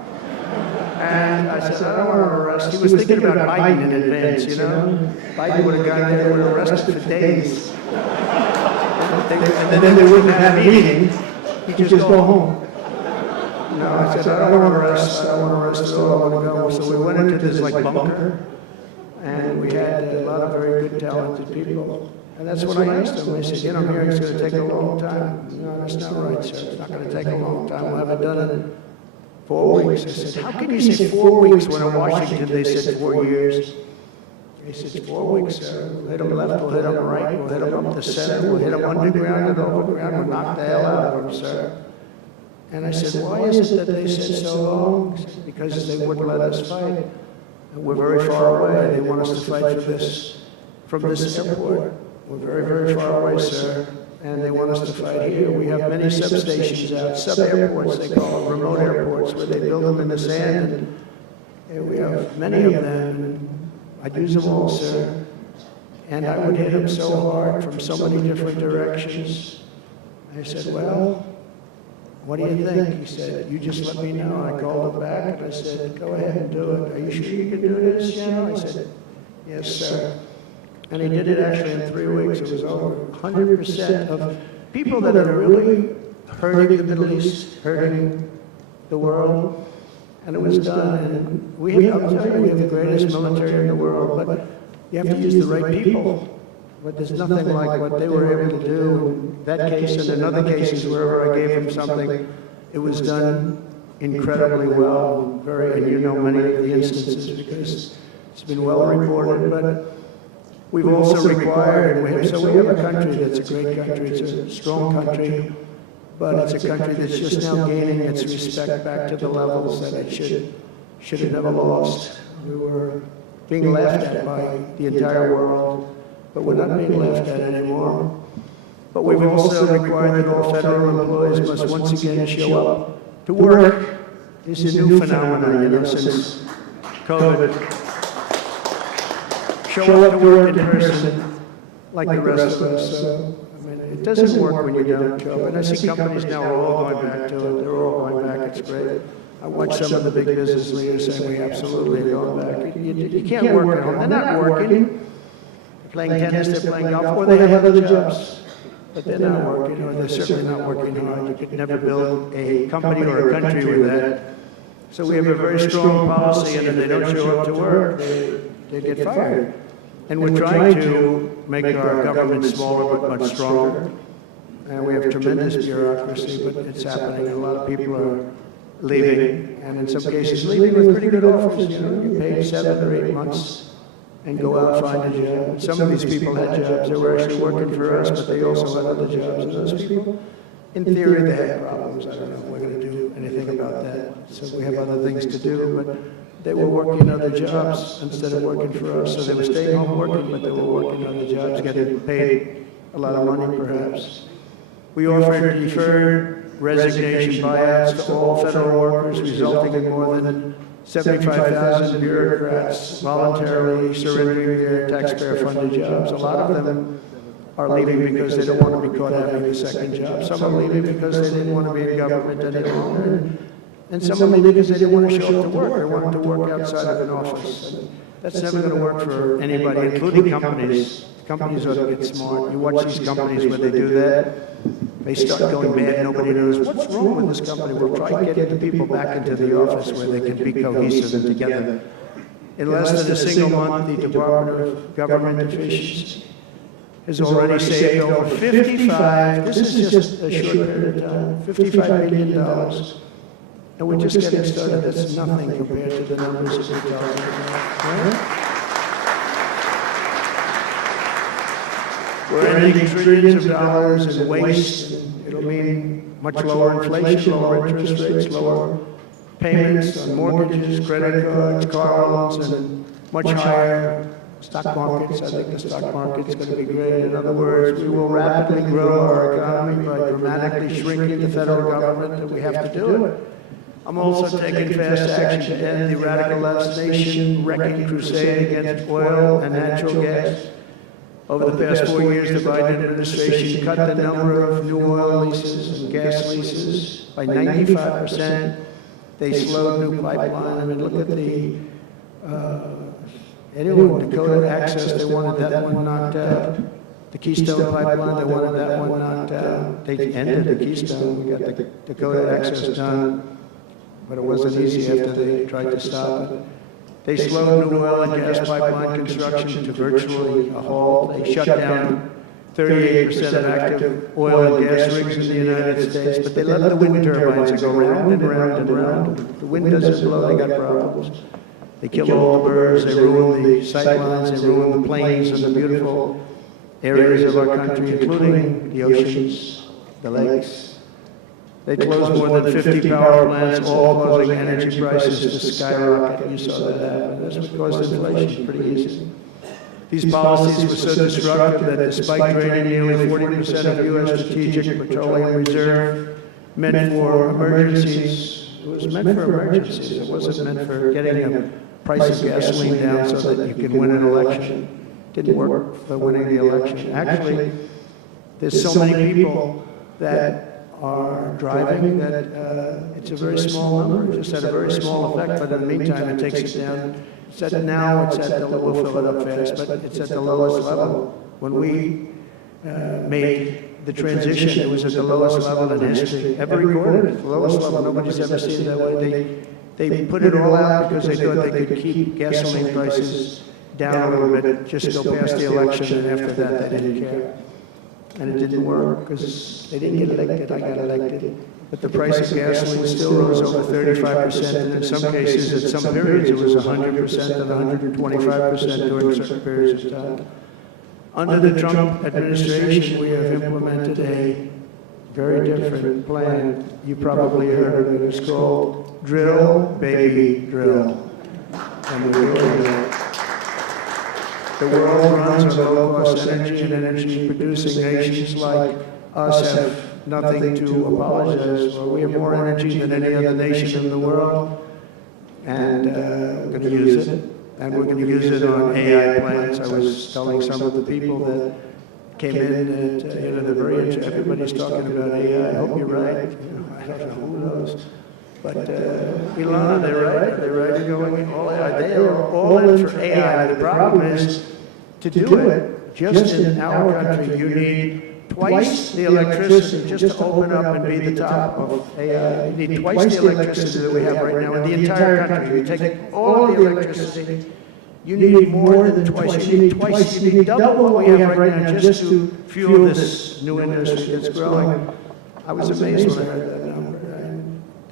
And I said, I don't want to arrest. He was thinking about Biden in advance, you know? Biden would have gone there, would have arrested for days. And then they wouldn't have a meeting. He'd just go home. No, I said, I don't want to arrest. I don't want to arrest at all. I want to go. So we went into this like bunker. And we had a lot of very good, talented people. And that's what I asked him. I said, you know, I'm hearing it's going to take a long time. No, that's not right, sir. It's not going to take a long time. We'll have it done in 4 weeks. I said, how can you say 4 weeks when in Washington they said 4 years? He said, 4 weeks, sir. We'll hit them left, we'll hit them right, we'll hit them up the center, we'll hit them underground and overground, we'll knock the hell out of them, sir. And I said, why is it that they said so long? Because they wouldn't let us fight. And we're very far away. They want us to fight for this, from this airport. We're very, very far away, sir, and they want us to fight here. We have many substations out, sub-airports, they call them, remote airports, where they build them in the sand, and we have many of them, and I'd use them all, sir. And I would hit them so hard from so many different directions. I said, well, what do you think? He said, you just let me know. I called him back, and I said, go ahead and do it. Are you sure you can do this, General? I said, yes, sir. And he did it actually in 3 weeks. It was over 100% of people that are really hurting the Middle East, hurting the world. And it was done. And we have the greatest military in the world, but you have to use the right people. But there's nothing like what they were able to do in that case and in other cases wherever I gave them something. It was done incredibly well. And you know many of the instances because it's been well reported. But we've also required, we have a country that's a great country, it's a strong country, but it's a country that's just now gaining its respect back to the levels that it should have never lost. We were being laughed at by the entire world, but we're not being laughed at anymore. But we've also required that all federal employees must once again show up to work. It's a new phenomenon, you know, since COVID. Show up to work in person like the rest of us. I mean, it doesn't work when you don't show up. And I see companies now are all going back to it. They're all going back. It's great. I watch some of the big business leaders saying we absolutely are going back. You can't work at home. They're not working. They're playing tennis, they're playing golf, or they have other jobs. But they're not working, or they're certainly not working hard. You could never build a company or a country with that. So we have a very strong policy, and if they don't show up to work, they get fired. And we're trying to make our government smaller but much stronger. And we have tremendous bureaucracy, but it's happening. A lot of people are leaving, and in some cases leaving with pretty good offers. You know, you pay 7 or 8 months and go out and find a job. And some of these people had jobs. They were actually working for us, but they also had other jobs. And those people, in theory, they had problems. I don't know if we're going to do anything about that. So we have other things to do, but they were working other jobs instead of working for us. So they were staying home working, but they were working other jobs, getting paid a lot of money perhaps. We offered deferred resignation buyouts to all federal workers, resulting in more than 75,000 bureaucrats voluntarily surrendering their taxpayer-funded jobs. A lot of them are leaving because they don't want to be caught having a second job. Some are leaving because they didn't want to be in government any longer. And some are leaving because they didn't want to show up to work. They wanted to work outside of an office. And that's never going to work for anybody, including companies. Companies ought to get smart. You watch these companies where they do that, they start going bad. Nobody knows what's wrong with this company. We'll try getting the people back into the office where they can be cohesive and together. In less than a single month, the Department of Government has already saved over 55, this is just a short period of time, $55 billion. And we're just getting started. That's nothing compared to the numbers that we're talking about. Right? We're ending trillions of dollars in waste. It'll mean much lower inflation, lower interest rates, lower payments on mortgages, credit cards, car loans, and much higher stock markets. I think the stock market's going to be great. In other words, we will rapidly grow our economy by dramatically shrinking the federal government, and we have to do it. I'm also taking fast action to end the radical left's nation-wrecking crusade against oil and natural gas. Over the past 4 years, the Biden administration cut the number of new oil leases and gas leases by 95%. They slowed new pipeline. I mean, look at the anyone, Dakota Access, they wanted that one knocked out. The Keystone Pipeline, they wanted that one knocked out. They ended the Keystone. We got the Dakota Access done, but it wasn't easy after they tried to stop it. They slowed new oil and gas pipeline construction to virtually a halt. They shut down 38% of active oil and gas rigs in the United States, but they let the wind turbines go round and round and round. The wind doesn't blow, they got problems. They kill all the birds, they ruin the sightlines, they ruin the plains and the beautiful areas of our country, including the oceans, the lakes. They closed more than 50 power plants, all causing energy prices to skyrocket. You saw that happen. That's what caused inflation, pretty easy. These policies were so destructive that despite draining nearly 40% of U.S. strategic petroleum reserve, meant for emergencies, it was meant for emergencies. It wasn't meant for getting a price of gasoline down so that you can win an election. It didn't work for winning the election. Actually, there's so many people that are driving that it's a very small number. It just had a very small effect, but in the meantime, it takes it down. Now it's at the, we'll fill it up fast, but it's at the lowest level. When we made the transition, it was at the lowest level in history, ever recorded, the lowest level. Nobody's ever seen it that way. They put it all out because they thought they could keep gasoline prices down a little bit, just go past the election, and after that, they didn't care. And it didn't work because they didn't get elected. I got elected. But the price of gasoline still rose over 35%, and in some cases, at some periods, it was 100% and 125% during certain periods of time. Under the Trump administration, we have implemented a very different plan. You probably heard of it. It's called Drill, Baby, Drill. And we're doing that. The world runs on low-cost energy, and energy-producing nations like us have nothing to apologize for. We have more energy than any other nation in the world, and we're going to use it. And we're going to use it on AI plants. I was telling some of the people that came in that, they're very interested. Everybody's talking about AI. I hope you're right. I don't know, who knows. But Ilana, they're right. They're right. They're going all AI. They are all in for AI. The problem is, to do it, just in our country, you need twice the electricity just to open up and be the top of AI. You need twice the electricity that we have right now in the entire country. You take all the electricity, you need more than twice. You need twice. You need double what we have right now just to fuel this new industry that's growing. I was amazed when I heard that number.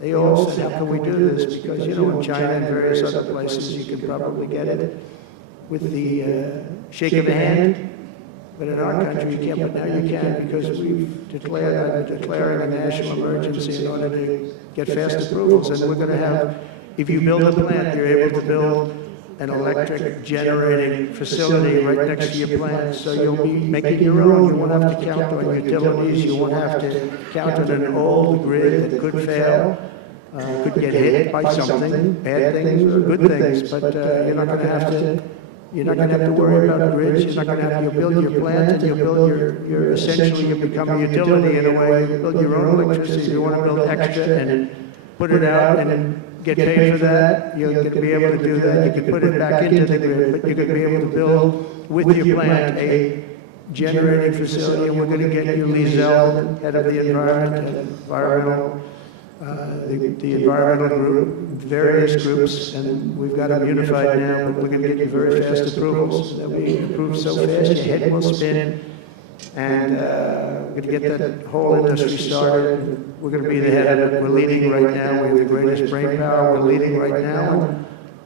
They all said, how can we do this? Because, in China and various other places, you can probably get it with the shake of a hand. But in our country, you can't. But now you can, because we've declaring a national emergency in order to get fast approvals. And we're going to have, if you build a plant, you're able to build an electric generating facility right next to your plant. So you'll be making your own. You won't have to count on utilities. You won't have to count on an old grid that could fail. Could get hit by something, bad things or good things, but you're not going to have to worry about grids. You're not going to have to build your plant, and you'll build your essentially you become a utility in a way. You build your own electricity. If you want to build extra and put it out and get paid for that, you're going to be able to do that. You can put it back into the grid, but you're going to be able to build with your plant a generating facility, and we're going to get you Lee Zeldin, head of the environmental group, various groups, and we've got them unified now, but we're going to get you very fast approvals. They'll be approved so fast, your head will spin. And we're going to get that whole industry started. We're going to be the head of it. We're leading right now. We have the greatest brain power. We're leading right now.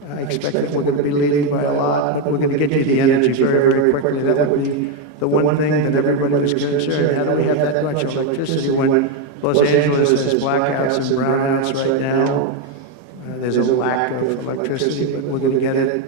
I expect that we're going to be leading by a lot, but we're going to get you the energy very, very quickly. That would be the one thing that everybody was concerned. How do we have that much electricity when Los Angeles has blackouts and brownouts right now? There's a lack of electricity, but we're going to get it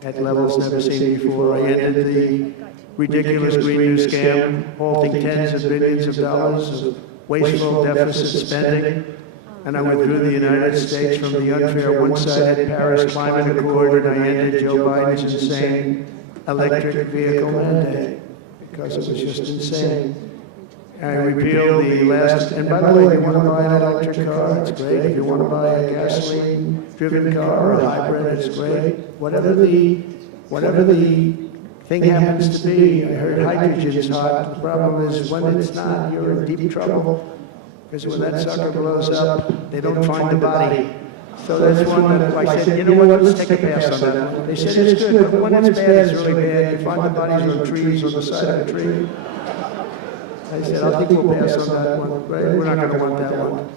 at levels never seen before. I ended the ridiculous Green New scam, halting tens of billions of dollars of wasteful deficit spending. And I withdrew the United States from the unfair one-sided Paris Climate Accord, and I ended Joe Biden's insane electric vehicle mandate because it was just insane. I repealed the last, and by the way, if you want to buy an electric car, it's great. If you want to buy a gasoline-driven car or a hybrid, it's great. Whatever the thing happens to be, I heard hydrogen's hot. The problem is when it's not, you're in deep trouble. Because when that sucker blows up, they don't find the body. So that's one that I said, you know what, let's take a pass on that one. They said it's good, but when it's bad, it's really bad. You find the bodies on trees on the side of a tree. I said, I think we'll pass on that one, right? We're not going to want that one.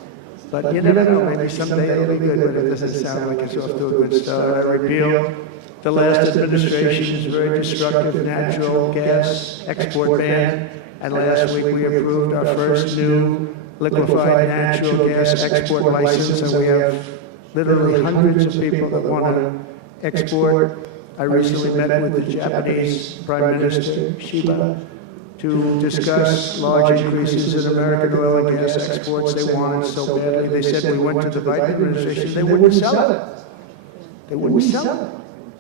But you never know, maybe someday it'll be good, but it doesn't sound like it's off to a good start. I repealed the last administration's very destructive natural gas export ban. And last week we approved our first new liquefied natural gas export license, and we have literally hundreds of people that want to export. I recently met with the Japanese Prime Minister, Shiba, to discuss large increases in American oil and gas exports. They wanted so badly. They said we went to the Biden administration, they wouldn't sell it. They wouldn't sell it.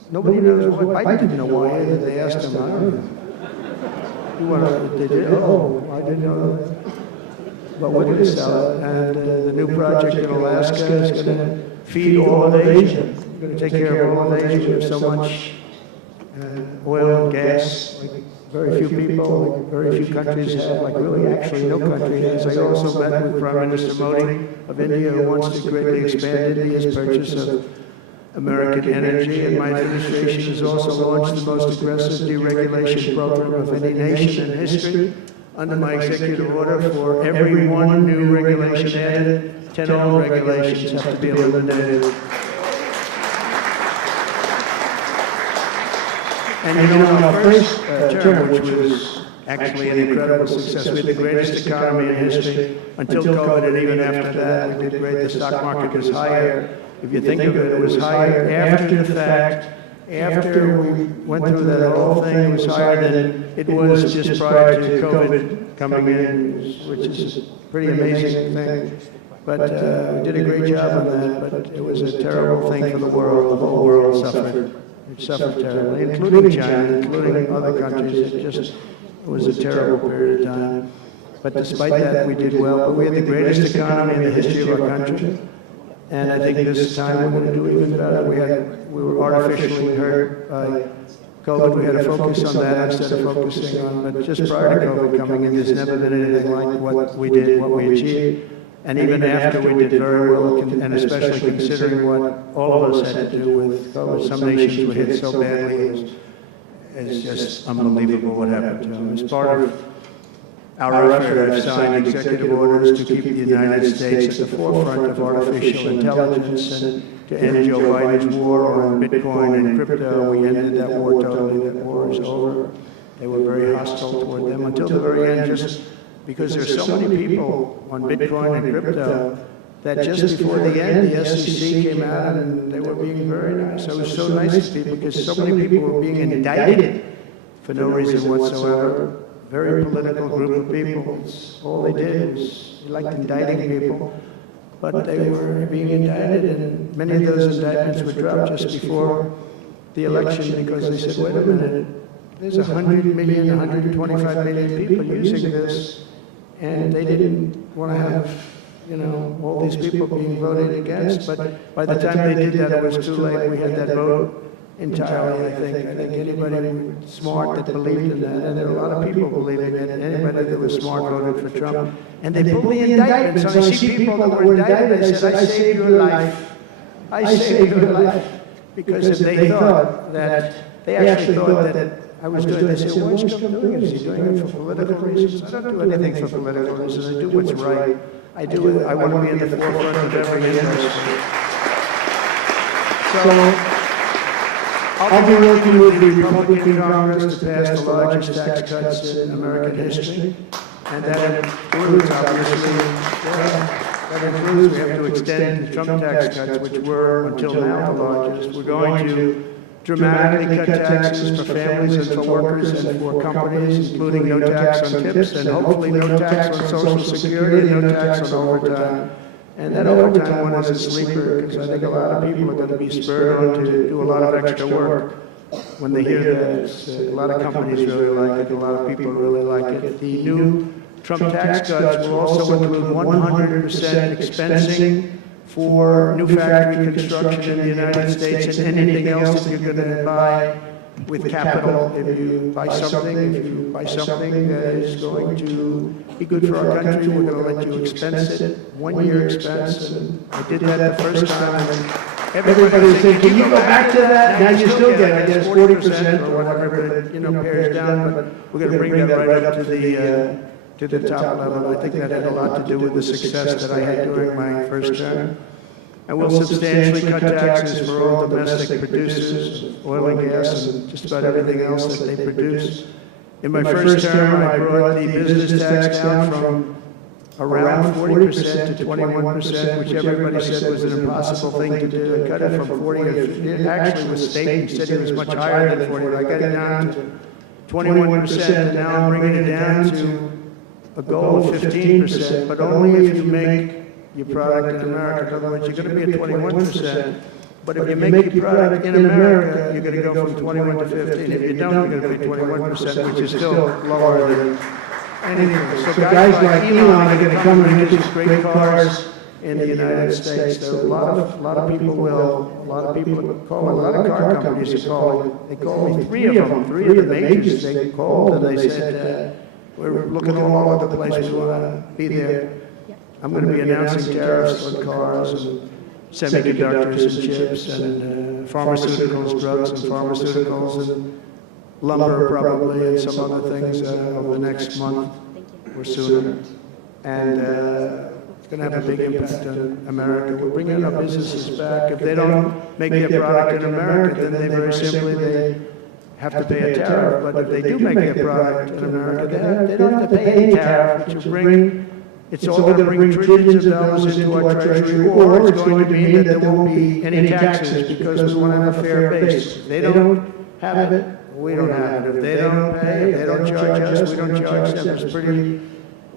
Nobody knows why. Biden didn't know why either. They asked him, I don't know. You want to, they did? Oh, I didn't know that. But we're going to sell it, and the new project in Alaska is going to feed all of Asia. We're going to take care of all of Asia. We have so much oil and gas, like very few people, like very few countries have, like really actually no country has. I also met with Prime Minister Modi of India, who wants to greatly expand India's purchase of American energy, and my administration has also launched the most aggressive deregulation program of any nation in history. Under my executive order, for every one new regulation added, 10 old regulations have to be eliminated. And you know, our first term, which was actually an incredible success, we had the greatest economy in history until COVID, and even after that, we did great. The stock market was higher. If you think of it, it was higher after the fact. After we went through that whole thing, it was higher than it was just prior to COVID coming in, which is a pretty amazing thing. But we did a great job on that, but it was a terrible thing for the world. The whole world suffered. It suffered terribly, including China, including other countries. It was a terrible period of time. But despite that, we did well. But we had the greatest economy in the history of our country. And I think this time we're going to do even better. We were artificially hurt by COVID. We had to focus on that instead of focusing on, but just prior to COVID coming in, there's never been anything like what we did, what we achieved. And even after we did very well, and especially considering what all of us had to do with COVID, some nations were hit so badly, it's just unbelievable what happened to them. As part of our effort, I've signed executive orders to keep the United States at the forefront of artificial intelligence and to end Joe Biden's war on Bitcoin and crypto. We ended that war totally. That war is over. They were very hostile toward them until the very end, just because there's so many people on Bitcoin and crypto that just before the end, the SEC came out and they were being very nice. I was so nice to people because so many people were being indicted for no reason whatsoever. Very political group of people. All they did was they liked indicting people, but they were being indicted, and many of those indictments were dropped just before the election because they said, wait a minute, there's 100 million, 125 million people using this, and they didn't want to have, you know, all these people being voted against. But by the time they did that, it was too late. We had that vote entirely, I think. I think anybody smart that believed in that, and there were a lot of people believing it, anybody that was smart voted for Trump. And they pulled the indictments. So I see people that were indicted, they said, I saved your life. I saved your life. Because if they thought that, they actually thought that I was doing, they said, why is Trump doing it? Is he doing it for political reasons? I don't do anything for political reasons. I do what's right. I do it. I want to be in the forefront of every industry. So I'll be working with the Republican Congress to pass the largest tax cuts in American history. And that includes, obviously, we have to extend the Trump tax cuts, which were, until now, the largest. We're going to dramatically cut taxes for families and for workers and for companies, including no tax on tips, and hopefully no tax on Social Security, and no tax on overtime. And that overtime one is a sleeper, because I think a lot of people are going to be spurred on to do a lot of extra work when they hear that. A lot of companies really like it, a lot of people really like it. The new Trump tax cuts will also include 100% expensing for new factory construction in the United States and anything else that you're going to buy with capital. If you buy something that is going to be good for our country, we're going to let you expense it, 1 year expense. And I did that the first time. And everybody said, can you go back to that? Now you still get, I guess, 40% or whatever, but, pares down. But we're going to bring that right up to the top level. I think that had a lot to do with the success that I had during my first term. And we'll substantially cut taxes for all domestic producers of oil and gas and just about everything else that they produce. In my first term, I brought the business tax down from around 40% to 21%, which everybody said was an impossible thing to do. I cut it from 40 to 50. It actually was state said it was much higher than 40. I got it down to 21%, and now I'm bringing it down to a goal of 15%, but only if you make your product in America. In other words, you're going to be at 21%, but if you make your product in America, you're going to go from 21 to 15. If you don't, you're going to be 21%, which is still lower than anything. So guys like Elon are going to come and make these great cars in the United States. So a lot of people will, a lot of people call, a lot of car companies are calling. They called me, three of the majors, they called and they said, we're looking all over the place, we want to be there. I'm going to be announcing tariffs on cars and semiconductors and chips and pharmaceuticals, drugs and pharmaceuticals and lumber probably and some other things over the next month or sooner. And it's going to have a big impact on America. We're bringing our businesses back. If they don't make their product in America, then they very simply, they have to pay a tariff. But if they do make their product in America, they don't have to pay any tariff, but you bring. It's all going to bring trillions of dollars into our treasury, or it's going to mean that there won't be any taxes because we want to have a fair base. If they don't have it, we don't have it. If they don't pay, if they don't charge us, we don't charge them. It's pretty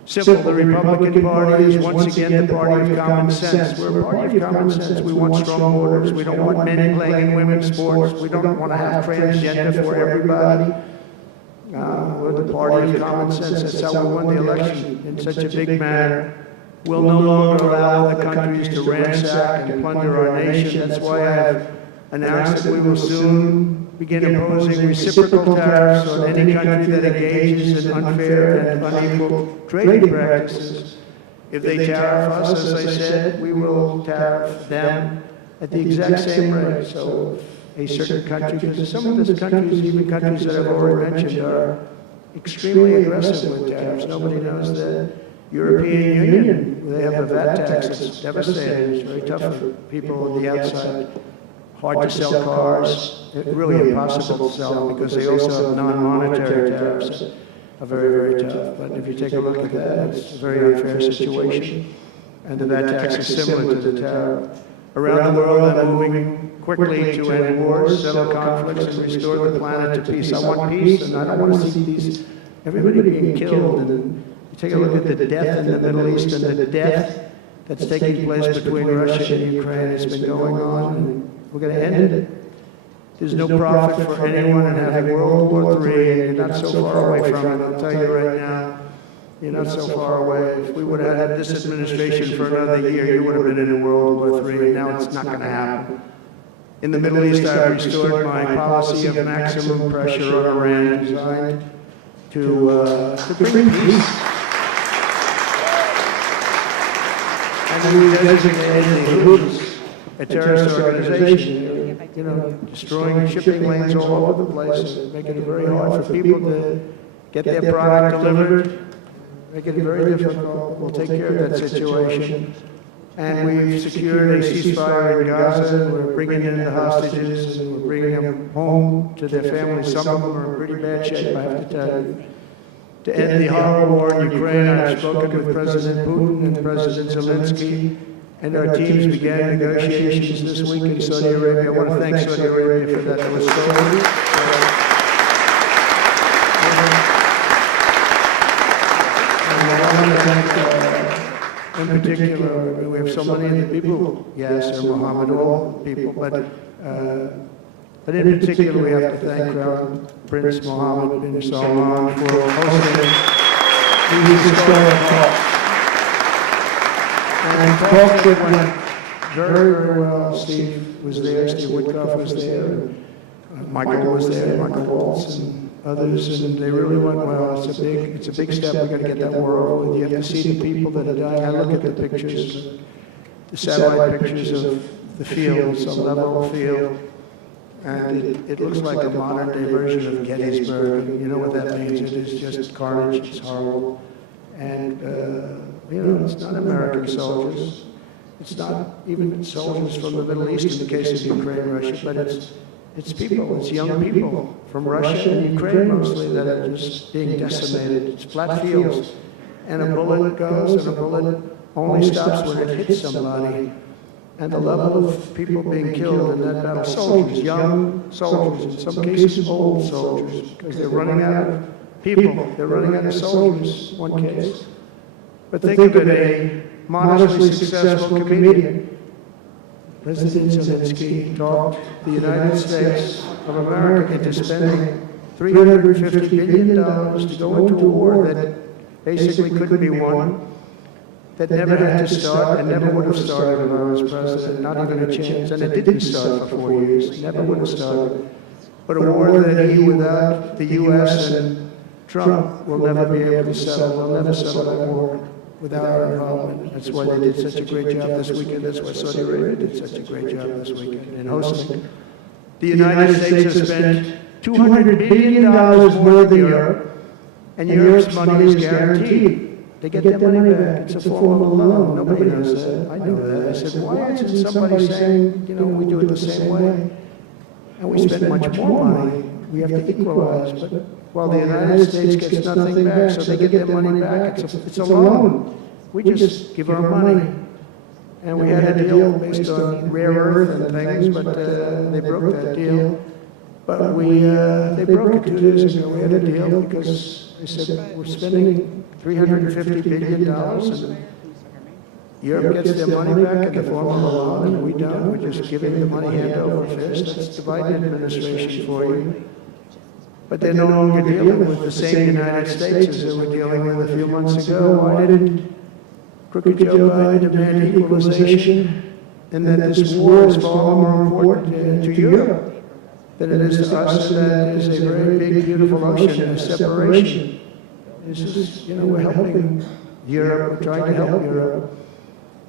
simple. The Republican Party is once again the party of common sense. We're a party of common sense. We want strong borders. We don't want men playing in women's sports. We don't want to have transgender for everybody. We're the party of common sense. That's how we won the election in such a big manner. We'll no longer allow other countries to ransack and plunder our nation. That's why I have announced that we will soon begin imposing reciprocal tariffs on any country that engages in unfair and unequal trading practices. If they tariff us, as I said, we will tariff them at the exact same rate. So a certain country, because some of these countries, even countries that I've already mentioned, are extremely aggressive with tariffs. Nobody knows that. European Union, they have a VAT tax that's devastating. It's very tough for people on the outside. Hard to sell cars, really impossible to sell because they also have non-monetary tariffs that are very, very tough. But if you take a look at that, it's a very unfair situation. And the VAT tax is similar to the tariff. Around the world, I'm moving quickly to end wars, settle conflicts, and restore the planet to peace. I want peace, and I don't want to see everybody being killed. And you take a look at the death in the Middle East and the death that's taking place between Russia and Ukraine. It's been going on, and we're going to end it. There's no profit for anyone in having World War III, and you're not so far away from it. I'll tell you right now, you're not so far away. If we would have had this administration for another year, you would have been in World War III, and now it's not going to happen. In the Middle East, I've restored my policy of maximum pressure on Iran, designed to bring peace. And we designated the Houthis a terrorist organization. destroying shipping lanes all over the place, making it very hard for people to get their product delivered, making it very difficult. We'll take care of that situation. And we've secured a ceasefire in Gaza, and we're bringing in the hostages, and we're bringing them home to their families. Some of them are in pretty bad shape, I have to tell you. To end the horrible war in Ukraine, I've spoken with President Putin and President Zelensky, and our teams began negotiations this week in Saudi Arabia. I want to thank Saudi Arabia for that. That was in particular, we have so many people, Yasser, Mohammed, all people, but in particular, we have to thank Crown Prince Mohammed bin Salman for hosting these historic talks. And talks that went very, very well. Steve was there, Steve Woodcock was there, and Michael was there, Michael Waltz, and others, and they really went well. It's a big step. We've got to get that war over. You have to see the people that are dying. I look at the pictures, the satellite pictures of the field. It's a level field, and it looks like a modern-day version of Gettysburg. You know what that means? It is just carnage. It's horrible, and it's not American soldiers. It's not even soldiers from the Middle East in the case of Ukraine, Russia, but it's people, it's young people from Russia and Ukraine mostly that are just being decimated. It's flat fields, and a bullet goes, and a bullet only stops when it hits somebody. And the level of people being killed in that battle, soldiers, young soldiers, in some cases old soldiers, because they're running out of people, they're running out of soldiers, one case. But think of it, a modestly successful comedian. President Zelensky talked the United States of America into spending $350 billion to go into a war that basically couldn't be won, that never had to start and never would have started if I was president, not even a chance. And it didn't start for 4 years, never would have started. But a war that he, without the U.S. and Trump, will never be able to settle. We'll never settle that war without our involvement. That's why they did such a great job this weekend. That's why Saudi Arabia did such a great job this weekend in hosting. The United States has spent $200 billion more than Europe, and Europe's money is guaranteed. They get their money back. It's a form of loan. Nobody knows that. I know that. I said, why isn't somebody saying, we do it the same way? And we spend much more money. We have to equalize. But while the United States gets nothing back, so they get their money back, it's a loan. We just give our money. And we had a deal based on rare earth and things, but they broke that deal. But they broke it 2 years ago. We had a deal because they said, we're spending $350 billion, and Europe gets their money back in the form of a loan, and we don't. We're just giving the money hand over fist. That's the Biden administration for you. But they're no longer dealing with the same United States as they were dealing with a few months ago. Why didn't crooked Joe Biden demand equalization, and that this war is far more important to Europe than it is to us, and that is a very big, beautiful ocean and a separation. This is, we're helping Europe, we're trying to help Europe.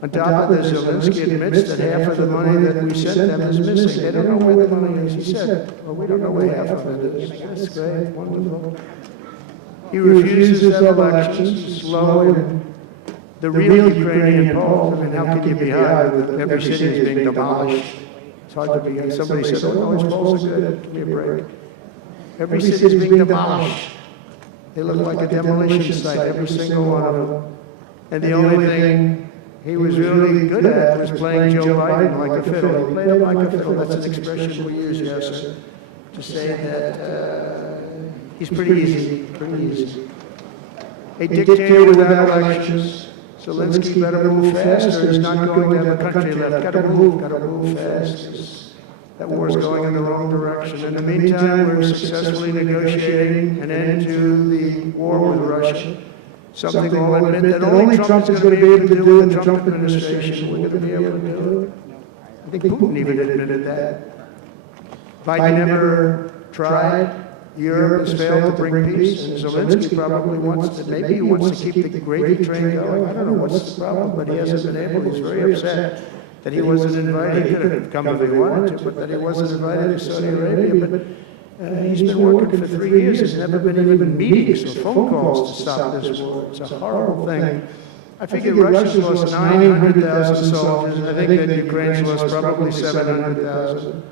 On top of this, Zelensky admits that half of the money that we sent them is missing. They don't know where the money is. He said, well, we don't know where half of it is. That's great, wonderful. He refuses to have elections, slow, and the real Ukrainian polls. I mean, how can you be high with every city is being demolished? It's hard to be. Somebody said, oh, no, his polls are good. Give me a break. Every city is being demolished. They look like a demolition site, every single one of them. And the only thing he was really good at was playing Joe Biden like a fiddle. He played him like a fiddle. That's an expression we use, yes, to say that he's pretty easy, A dictator without elections. Zelensky better move fast, or he's not going to have a country left. Got to move fast. That war is going in the wrong direction. In the meantime, we're successfully negotiating an end to the war with Russia. Something I'll admit that only Trump is going to be able to do in the Trump administration. We're going to be able to do it. I think Putin even admitted that. Biden never tried. Europe has failed to bring peace, and Zelensky probably wants to, maybe he wants to keep the gravy train going. I don't know what's the problem, but he hasn't been able. He's very upset that he wasn't invited. He could have come if he wanted to, but that he wasn't invited to Saudi Arabia. But he's been working for 3 years. There's never been even meetings or phone calls to stop this war. It's a horrible thing. I figured Russia's lost 900,000 soldiers. I think that Ukraine's lost probably 700,000.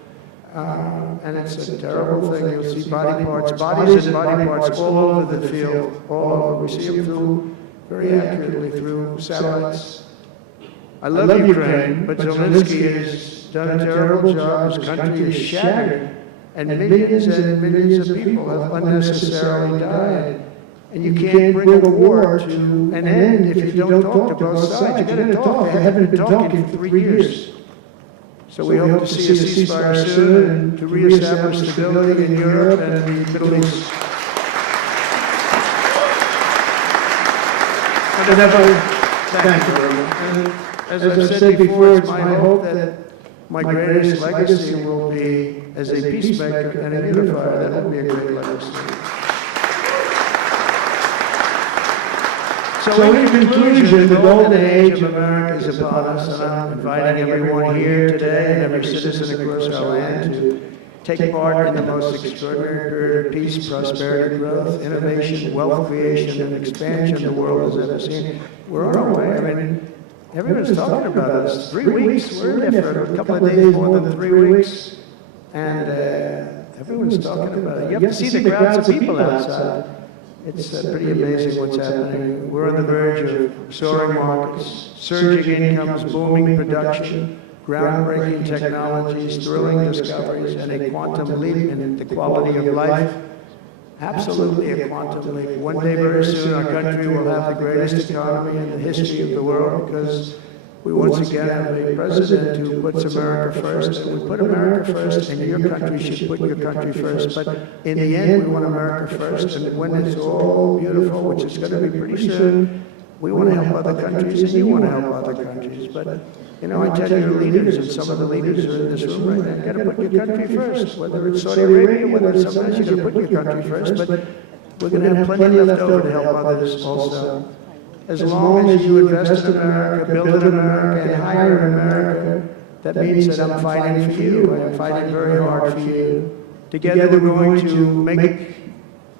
And it's a terrible thing. You'll see bodies and body parts all over the field, all over. We see them through, very accurately through satellites. I love Ukraine, but Zelensky has done a terrible job. His country is shattered, and millions of people have unnecessarily died. And you can't bring a war to an end if you don't talk to both sides. You've got to talk. They haven't been talking for 3 years. So we hope to see a ceasefire soon and to reestablish stability in Europe and the Middle East. Thank you. And as I've said before, it's my hope that my greatest legacy will be as a peacemaker and a unifier. That will be a great legacy. So in conclusion, the golden age of America is upon us, and I'm inviting everyone here today and every citizen across our land to take part in the most extraordinary period of peace, prosperity, growth, innovation, wealth creation, and expansion the world has ever seen. We're on our way. I mean, everyone's talking about us. 3 weeks, we're in there for a couple of days more than 3 weeks, and everyone's talking about it. You have to see the crowds of people outside. It's pretty amazing what's happening. We're on the verge of soaring markets, surging incomes, booming production, groundbreaking technologies, thrilling discoveries, and a quantum leap in the quality of life. Absolutely a quantum leap. One day very soon our country will have the greatest economy in the history of the world because we once again have a president who puts America first. And we put America first, and your country should put your country first. But in the end, we want America first. And when it's all beautiful, which is going to be pretty soon, we want to help other countries, and you want to help other countries. But, you know, I tell your leaders, and some of the leaders are in this room right now, you've got to put your country first. Whether it's Saudi Arabia, whether it's something else, you've got to put your country first. But we're going to have plenty left over to help others also. As long as you invest in America, build in America, and hire in America, that means that I'm fighting for you. I'm fighting very hard for you. Together we're going to make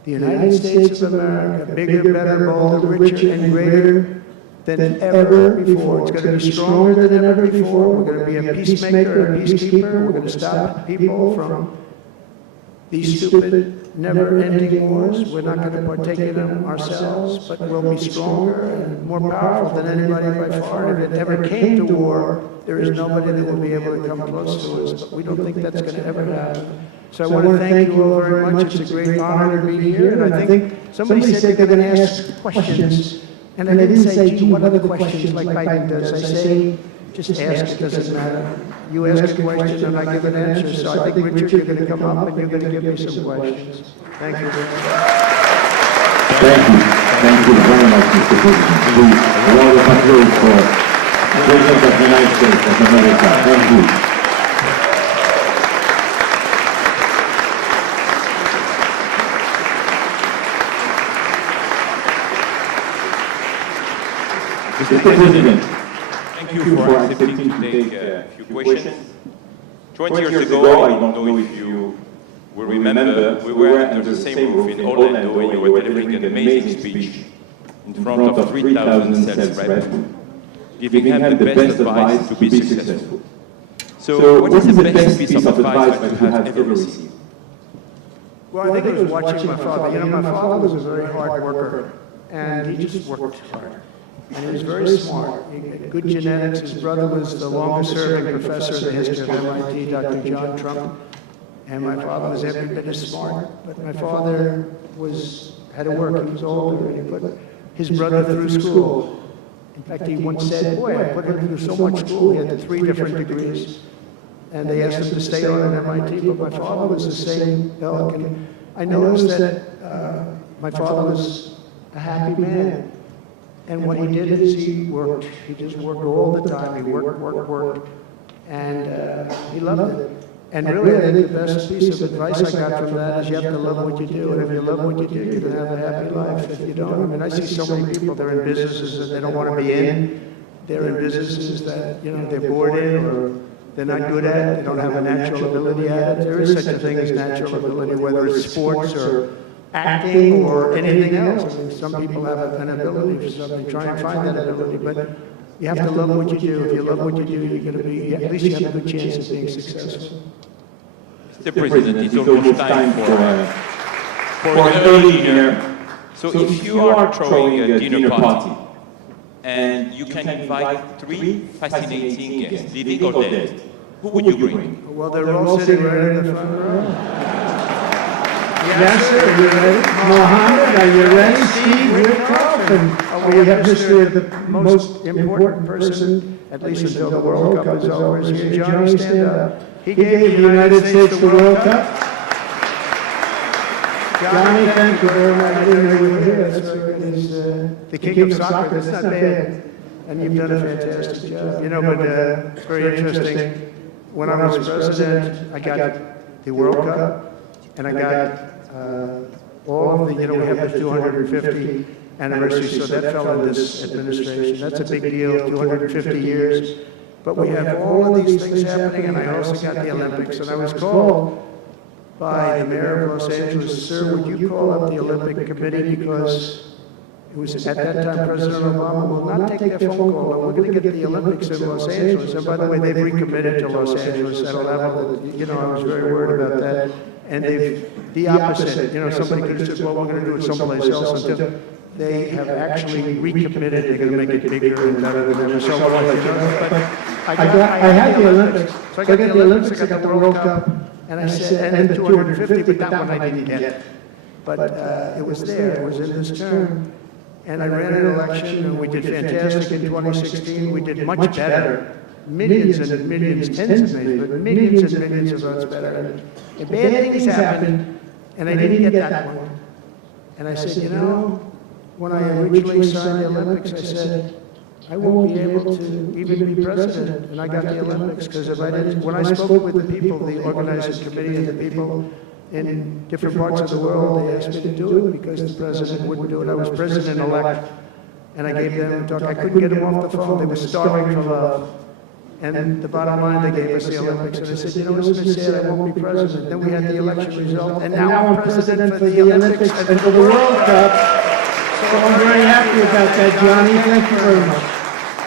the United States of America bigger, better, bolder, richer, and greater than ever before. It's going to be stronger than ever before. We're going to be a peacemaker, a peacekeeper. We're going to stop people from these stupid, never-ending wars. We're not going to partake in them ourselves, but we'll be stronger and more powerful than anybody by far. And if it ever came to war, there is nobody that will be able to come close to us. But we don't think that's going to ever happen. So I want to thank you all very much. It's a great honor to be here. And I think somebody said they're going to ask questions. And I didn't say, gee, what other questions like Biden does? I say, just ask, it doesn't matter. You ask a question and I give an answer. So I think, Richard, you're going to come up and you're going to give me some questions. Thank you very much. Thank you. Thank you very much, Mr. President. We all the applause for the President of the United States of America. Thank you. Mr. President, thank you for accepting to take a few questions. 20 years ago, I don't know if you will remember, we were under the same roof in Orlando when you were delivering an amazing speech in front of 3,000 sales reps, giving them the best advice to be successful. So, what is the best piece of advice that you have ever received? Well, I think I was watching my father. You know, my father was a very hard worker, and he just worked hard. And he was very smart. He had good genetics. His brother was the longest-serving professor in the history of MIT, Dr. John Trump. And my father was every bit as smart. But my father had to work. He was older, and he put his brother through school. In fact, he once said, boy, I put him through so much school. He had 3 different degrees. And they asked him to stay on at MIT, but my father was the same ilk. And I noticed that my father was a happy man. And what he did is he worked. He just worked all the time. He worked. And he loved it. And really, I think the best piece of advice I got from that is you have to love what you do. And if you love what you do, you're going to have a happy life. If you don't, I mean, I see so many people, they're in businesses that they don't want to be in. they're in businesses that, they're bored in or they're not good at, they don't have a natural ability at it. There is such a thing as natural ability, whether it's sports or acting or anything else. I mean, some people have an ability for something, try and find that ability, but you have to love what you do. If you love what you do, you're going to be, at least you have a good chance of being successful. Mr. President, it's almost time for an early dinner. So if you are throwing a dinner party, and you can invite 3 fascinating guests, living or dead, who would you bring? Well, they're all sitting right in the front row. Yes, sir, are you ready? Mohammed, are you ready? Steve, Rick, Carlton. We have history of the most important person, at least until the World Cup is over, is here. Johnny, stand up. He gave the United States the World Cup. Johnny, thank you very much. I didn't know you were here. That's very good. He's the king of soccer. That's not bad. And you've done a fantastic job. But it's very interesting. When I was president, I got the World Cup, and I got all of the, we have the 250 anniversary, so that fell in this administration. That's a big deal, 250 years. But we have all of these things happening, and I also got the Olympics. And I was called by the mayor of Los Angeles, sir, would you call up the Olympic Committee, because it was at that time President Obama will not take their phone call, and we're going to get the Olympics in Los Angeles. And by the way, they've recommitted to Los Angeles at a level that, I was very worried about that. And they've, the opposite, somebody could have said, well, we're going to do it someplace else, until they have actually recommitted, they're going to make it bigger and better than ever. So, but I had the Olympics, so I got the Olympics, I got the World Cup, and I said, and the 250, but that one I didn't get. But it was there, it was in this term. And I ran an election, and we did fantastic in 2016. We did much better. Millions and millions, tens of millions, but millions and millions of votes better. And bad things happened, and I didn't get that one. And I said, when I originally signed the Olympics, I said, I won't be able to even be president. And I got the Olympics, because if I didn't, when I spoke with the people, the organizing committee and the people in different parts of the world, they asked me to do it because the president wouldn't do it. I was president-elect, and I gave them a talk. I couldn't get them off the phone. They were starving for love. And the bottom line, they gave us the Olympics. And I said, isn't it sad I won't be president? Then we had the election result, and now I'm president for the Olympics and for the World Cup. So I'm very happy about that, Johnny. Thank you very much.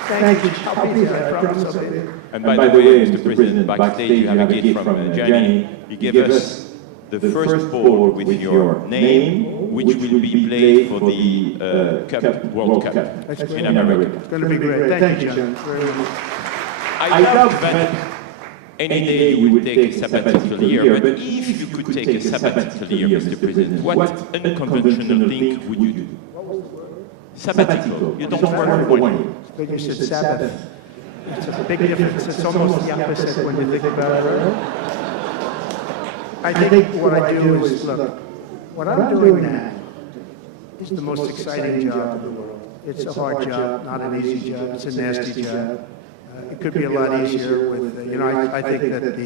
Thank you. I'll be there. I promise I'll be there. And by the way, Mr. President, backstage you have a gift from Johnny. He gave us the first ball with your name, which will be played for the World Cup in America. It's going to be great. Thank you, John. Very much. I doubt that any day you will take a sabbatical year, but if you could take a sabbatical year, Mr. President, what unconventional thing would you do? Sabbatical. You don't work for 1 year. But you said Sabbath. It's a big difference. It's almost the opposite when you think about it. I think what I do is, look, what I'm doing now is the most exciting job in the world. It's a hard job, not an easy job. It's a nasty job. It could be a lot easier with, I think that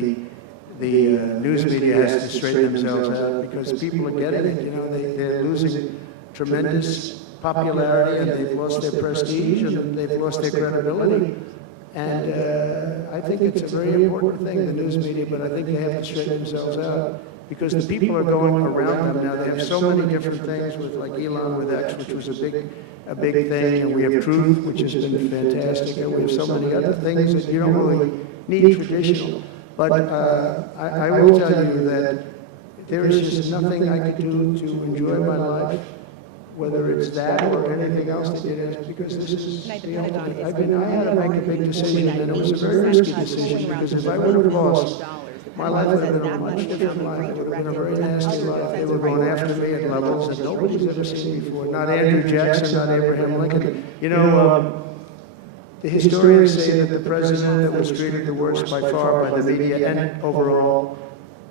the news media has to straighten themselves out, because people are getting it, they're losing tremendous popularity, and they've lost their prestige, and they've lost their credibility. And I think it's a very important thing, the news media, but I think they have to straighten themselves out, because the people are going around them now. They have so many different things, with like Elon with X, which was a big thing, and we have Truth, which has been fantastic, and we have so many other things that you don't really need traditional. But I will tell you that there is just nothing I could do to enjoy my life, whether it's that or anything else that it is, because this is the only, I had to make a big decision, and it was a very risky decision, because if I would have lost, my life would have been a much different life. It would have been a very nasty life. They were going after me at levels that nobody's ever seen before. Not Andrew Jackson, not Abraham Lincoln. The historians say that the president that was treated the worst by far by the media and overall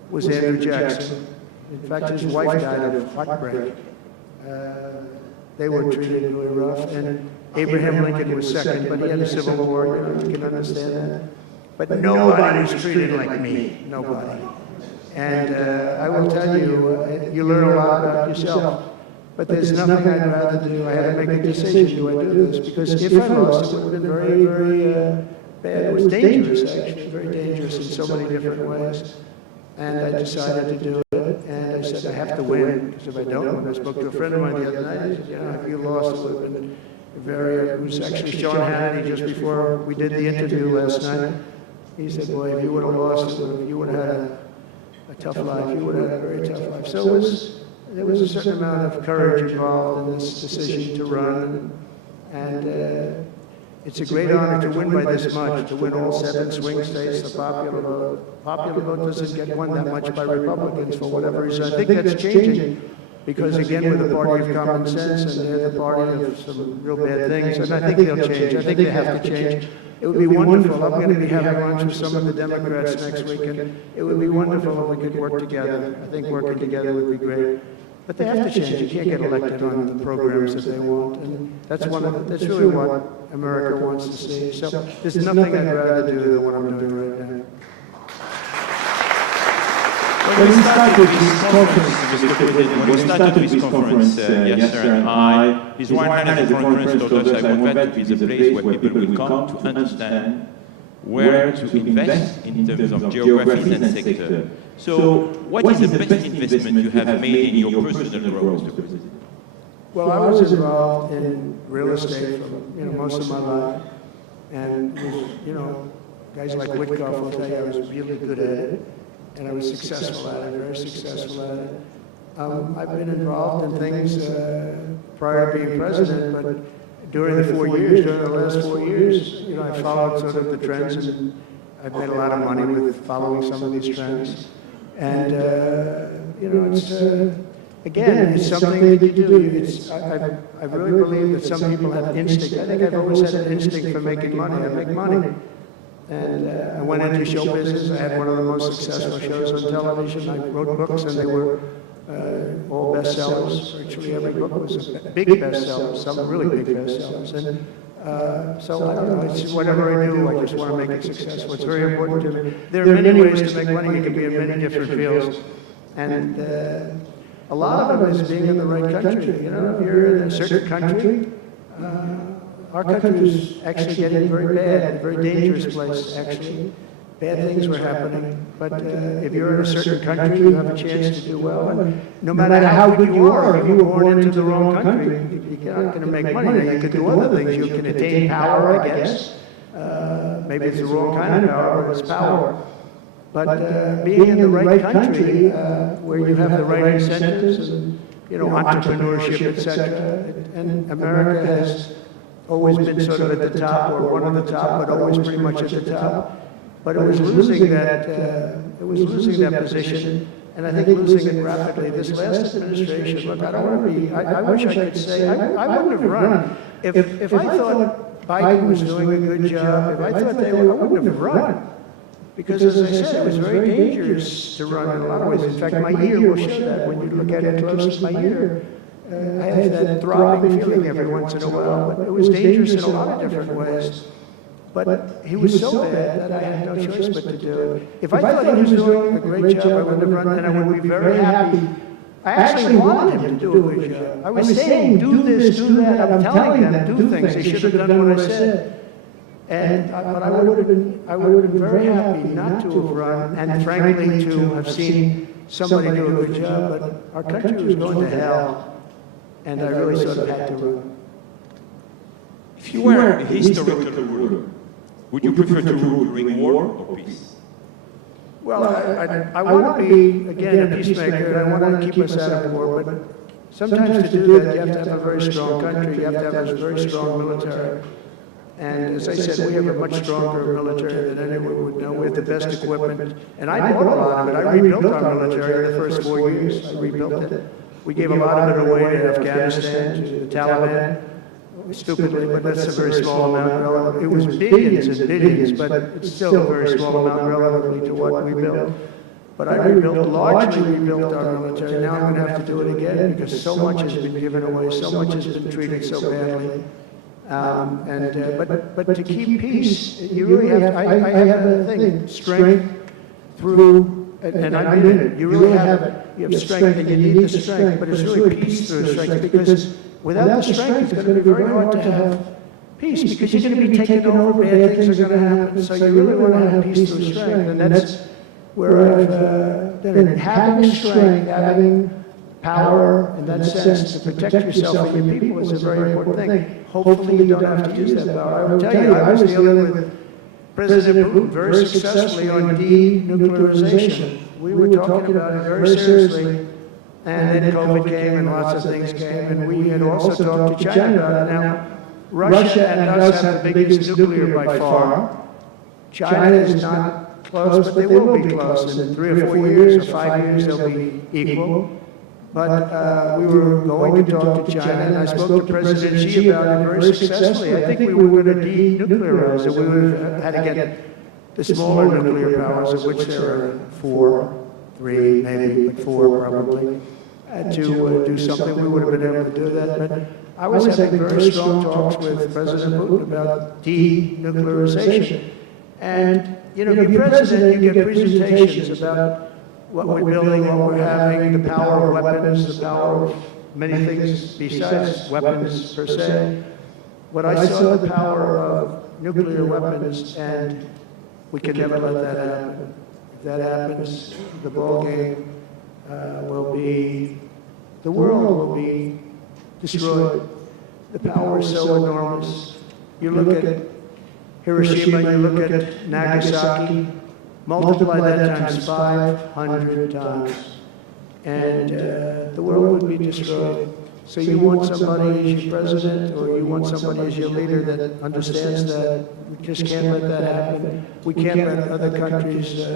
was Andrew Jackson. In fact, his wife died of heartbreak. They were treated really rough, and Abraham Lincoln was second, but he had a civil war, you can understand that. But nobody was treated like me, nobody. And I will tell you, you learn a lot about yourself. But there's nothing I'd rather do. I had to make a decision, do I do this? Because if I lost, it would have been very, very bad. It was dangerous, actually, very dangerous in so many different ways. And I decided to do it, and I said, I have to win, because if I don't win, I spoke to a friend of mine the other night, he said, you know, if you lost, it would have been very, it was actually Sean Hannity just before we did the interview last night. He said, boy, if you would have lost, you would have had a tough life, you would have had a very tough life. So there was a certain amount of courage involved in this decision to run, and it's a great honor to win by this much, to win all 7 swing states, the popular vote. Popular vote doesn't get won that much by Republicans for whatever reason. I think that's changing, because again, we're the party of common sense, and they're the party of some real bad things, and I think they'll change. I think they have to change. It would be wonderful. I'm going to be having lunch with some of the Democrats next week, and it would be wonderful if we could work together. I think working together would be great. But they have to change. You can't get elected on the programs that they want, and that's really what America wants to see. So there's nothing I'd rather do than what I'm doing right now. When we started this conference, Mr. President, When we started this conference, His Royal Highness the Foreign Prince told us, I want that to be the place where people will come to understand where to invest in terms of geographies and sector. So, what is the best investment you have made in your personal growth, Mr. President? Well, I was involved in real estate for most of my life, and guys like Whitcoff will tell you I was really good at it, and I was successful at it, very successful at it. I've been involved in things prior to being president, but during the last 4 years, I followed sort of the trends, and I've made a lot of money with following some of these trends. And, it's something that you do. I really believe that some people have instinct. I think I've always had an instinct for making money. I make money. And I went into show business. I had one of the most successful shows on television. I wrote books, and they were all bestsellers. Virtually every book was a big bestseller, some really big bestsellers. And so I don't know, it's whatever I do, I just want to make it successful. It's very important to me. There are many ways to make money. You can be in many different fields. And a lot of it is being in the right country. If you're in a certain country, our country is actually getting very bad, a very dangerous place, actually. Bad things were happening, but if you're in a certain country, you have a chance to do well. And no matter how good you are, if you were born into the wrong country, you're not going to make money. Now, you can do other things. You can attain power, I guess. Maybe it's the wrong kind of power, but it's power. But being in the right country, where you have the right incentives and entrepreneurship, etc., and America has always been sort of at the top, or one of the top, but always pretty much at the top. But it was losing that position, and I think losing it rapidly. This last administration, look, I don't want to be, I wish I could say, I wouldn't have run. If I thought Biden was doing a good job, if I thought they were, I wouldn't have run. Because as I said, it was very dangerous to run in a lot of ways. In fact, my year will show that. When you look at it closely, my year, I had that throbbing feeling every once in a while, but it was dangerous in a lot of different ways. But he was so bad that I had no choice but to do it. If I thought he was doing a great job, I would have run, and I would be very happy. I actually wanted him to do a good job. I was saying, do this, do that. I'm telling them, do things. They should have done what I said. But I would have been very happy not to have run, and frankly to have seen somebody do a good job. But our country was going to hell, and I really sort of had to run. If you were a historical ruler, would you prefer to rule during war or peace? Well, I want to be, again, a peacemaker, and I want to keep us out of war, but sometimes to do that, you have to have a very strong country, you have to have a very strong military. And as I said, we have a much stronger military than anyone would know. We have the best equipment, and I bought a lot of it. I rebuilt our military in the first 4 years. I rebuilt it. We gave a lot of it away to Afghanistan, to the Taliban. Stupidly, but that's a very small amount. It was billions and billions, but it's still a very small amount relatively to what we built. But I largely rebuilt our military. Now I'm going to have to do it again because so much has been given away, so much has been treated so badly. But to keep peace, you really have to, I have a thing, strength through and I mean it, you really have it. You have strength, and you need the strength, but it's really peace through strength, because without the strength, it's going to be very hard to have peace, because you're going to be taken over, bad things are going to happen, so you really want to have peace through strength, and that's where I've been. Having strength, having power in that sense to protect yourself and your people is a very important thing. Hopefully you don't have to use that power. I will tell you, I was dealing with President Putin very successfully on denuclearization. We were talking about it very seriously, and then COVID came and lots of things came, and we had also talked to China about it. Now, Russia and us have the biggest nuclear by far. China is not close, but they will be close. In 3 or 4 years or 5 years, they'll be equal. But we were going to talk to China, and I spoke to President Xi about it very successfully. I think we were going to denuclearize it. We would have had to get the smaller nuclear powers, of which there are 4, 3, maybe, but 4 probably, to do something. We would have been able to do that. But I was having very strong talks with President Putin about denuclearization. And, you know, you're president, you get presentations about what we're building, what we're having, the power of weapons, the power of many things besides weapons per se. But I saw the power of nuclear weapons, and we can never let that happen. If that happens, the ballgame will be, the world will be destroyed. The power is so enormous. You look at Hiroshima, you look at Nagasaki, multiply that times 500 times, and the world would be destroyed. So you want somebody as your president, or you want somebody as your leader that understands that we just can't let that happen. We can't let other countries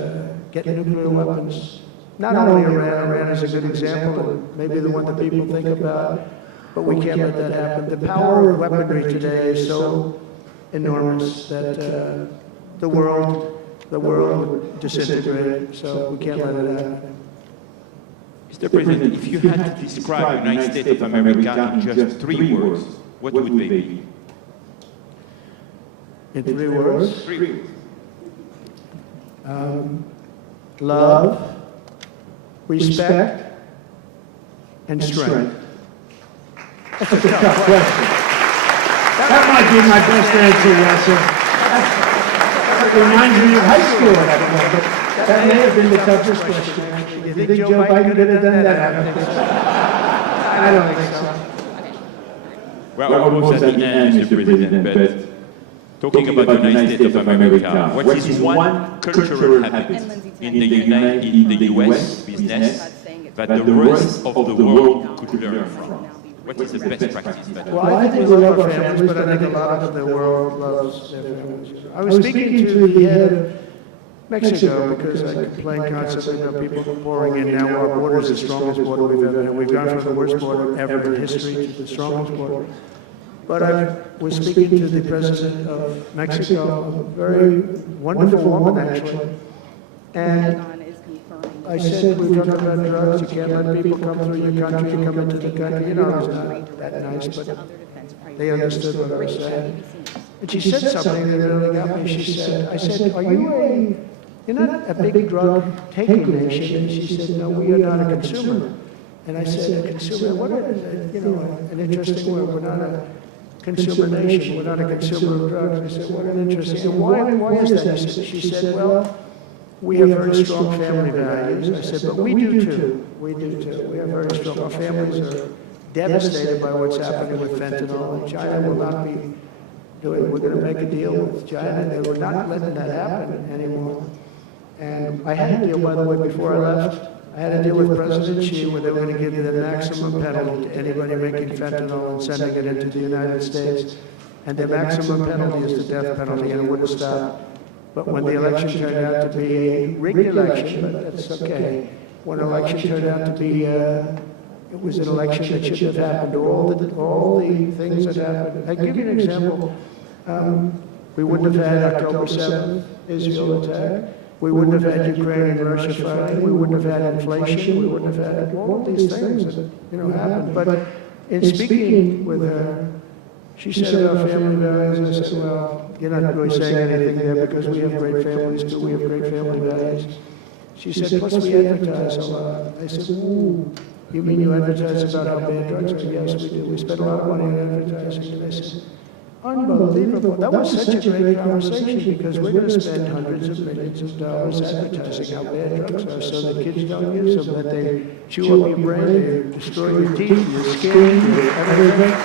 get nuclear weapons. Not only Iran, Iran is a good example, maybe the one that people think about, but we can't let that happen. The power of weaponry today is so enormous that the world would disintegrate, so we can't let it happen. Mr. President, if you had to describe the United States of America in just 3 words, what would they be? In 3 words? 3. Love, respect, and strength. That's a tough question. That might be my best answer, Russell. It reminds me of high school at that point, but that may have been the toughest question, actually. You think Joe Biden could have done that? I don't think so. We're almost at the end, Mr. President, but talking about the United States of America, what is one cultural habit in the US business that the rest of the world could learn from? What is the best practice? Well, I think we love our families, but I think a lot of the world loves their families. I was speaking to the head of Mexico, because I complain constantly about people pouring in. Now our border is the strongest border we've ever had. We've gone from the worst border ever in history to the strongest border. But I was speaking to the president of Mexico, a very wonderful woman, actually. And I said, we're talking about drugs, you can't let people come through your country, come into the country. You know, it's not that nice, but they understood what I was saying. And she said something that really got me. She said, I said, you're not a big drug taking nation. And she said, no, we are not a consumer. And I said, a consumer, what is, you know, an interesting word. We're not a consumer nation. We're not a consumer of drugs. I said, what an interesting, and why is that? She said, well, we have very strong family values. I said, but we do too. We do too. We have very strong. Our families are devastated by what's happening with fentanyl. And China will not be doing, we're going to make a deal with China. They were not letting that happen anymore. And I had a deal, by the way, before I left. I had a deal with President Xi where they were going to give the maximum penalty to anybody making fentanyl and sending it into the United States. And the maximum penalty is the death penalty, and it wouldn't stop. But when the election turned out to be a rigged election, but that's okay. When an election turned out to be, it was an election that shouldn't have happened. All the things that happened. I'll give you an example. We wouldn't have had October 7th, Israel attack. We wouldn't have had Ukraine and Russia fighting. We wouldn't have had inflation. We wouldn't have had all of these things that, you know, happened. But in speaking with her, she said about family values. I said, well, you're not really saying anything there because we have great families too. We have great family values. She said, plus we advertise a lot. I said, ooh, you mean you advertise about how bad drugs are? Yes, we do. We spend a lot of money on advertising. And I said, unbelievable. That was such a great conversation because we're going to spend hundreds of millions of dollars advertising how bad drugs are so that kids don't use them, that they chew up your brain, they destroy your teeth, your skin, your everything.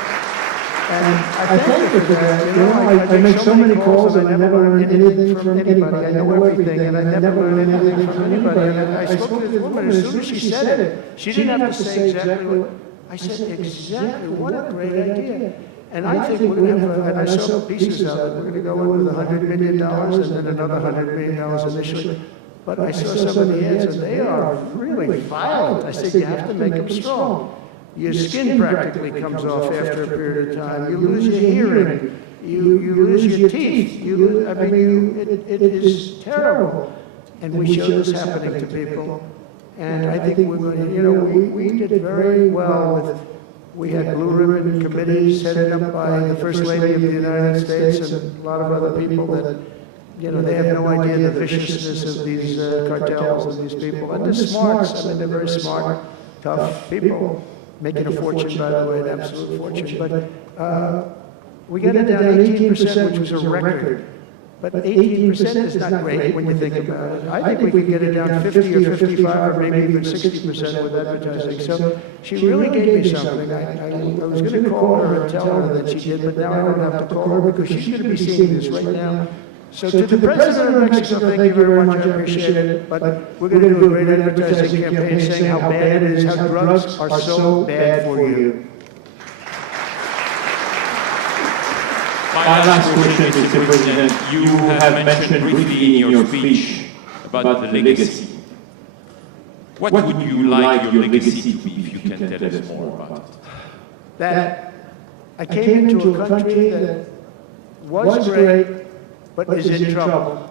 And I thank her for that. You know, I make so many calls and I never learn anything from anybody. I know everything and I never learn anything from anybody. And I spoke to this woman, as soon as she said it, she didn't have to say exactly what, I said, exactly, what a great idea. And I think we're going to have, and I saw pieces of it, we're going to go in with $100 million and then another $100 million initially. But I saw some of the ads and they are really violent. I said, you have to make them strong. Your skin practically comes off after a period of time. You lose your hearing. You lose your teeth. It is terrible. And we show this happening to people. And I think we're going to, you know, we did very well with, we had blue ribbon committees headed up by the First Lady of the United States and a lot of other people that, you know, they have no idea the viciousness of these cartels and these people. And they're smart. I mean, they're very smart, tough people. Making a fortune, by the way, an absolute fortune. But we got it down 18%, which was a record. But 18% is not great when you think about it. I think we could get it down 50 or 55 or maybe even 60% with advertising. So she really gave me something. I was going to call her and tell her that she did, but now I don't have to call her because she's going to be seeing this right now. So to the President of Mexico, thank you very much, I appreciate it. But we're going to do a great advertising campaign saying how bad it is, how drugs are so bad for you. My last question, Mr. President. You have mentioned briefly in your speech about the legacy. What would you like your legacy to be, if you can tell us more about it? That I came into a country that was great, but is in trouble.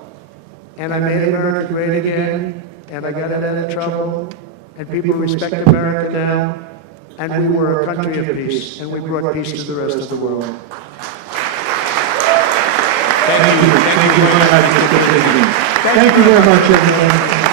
And I made America great again, and I got it out of trouble, and people respect America now, and we were a country of peace, and we brought peace to the rest of the world. Thank you. Thank you very much, Mr. President. Thank you very much, everyone.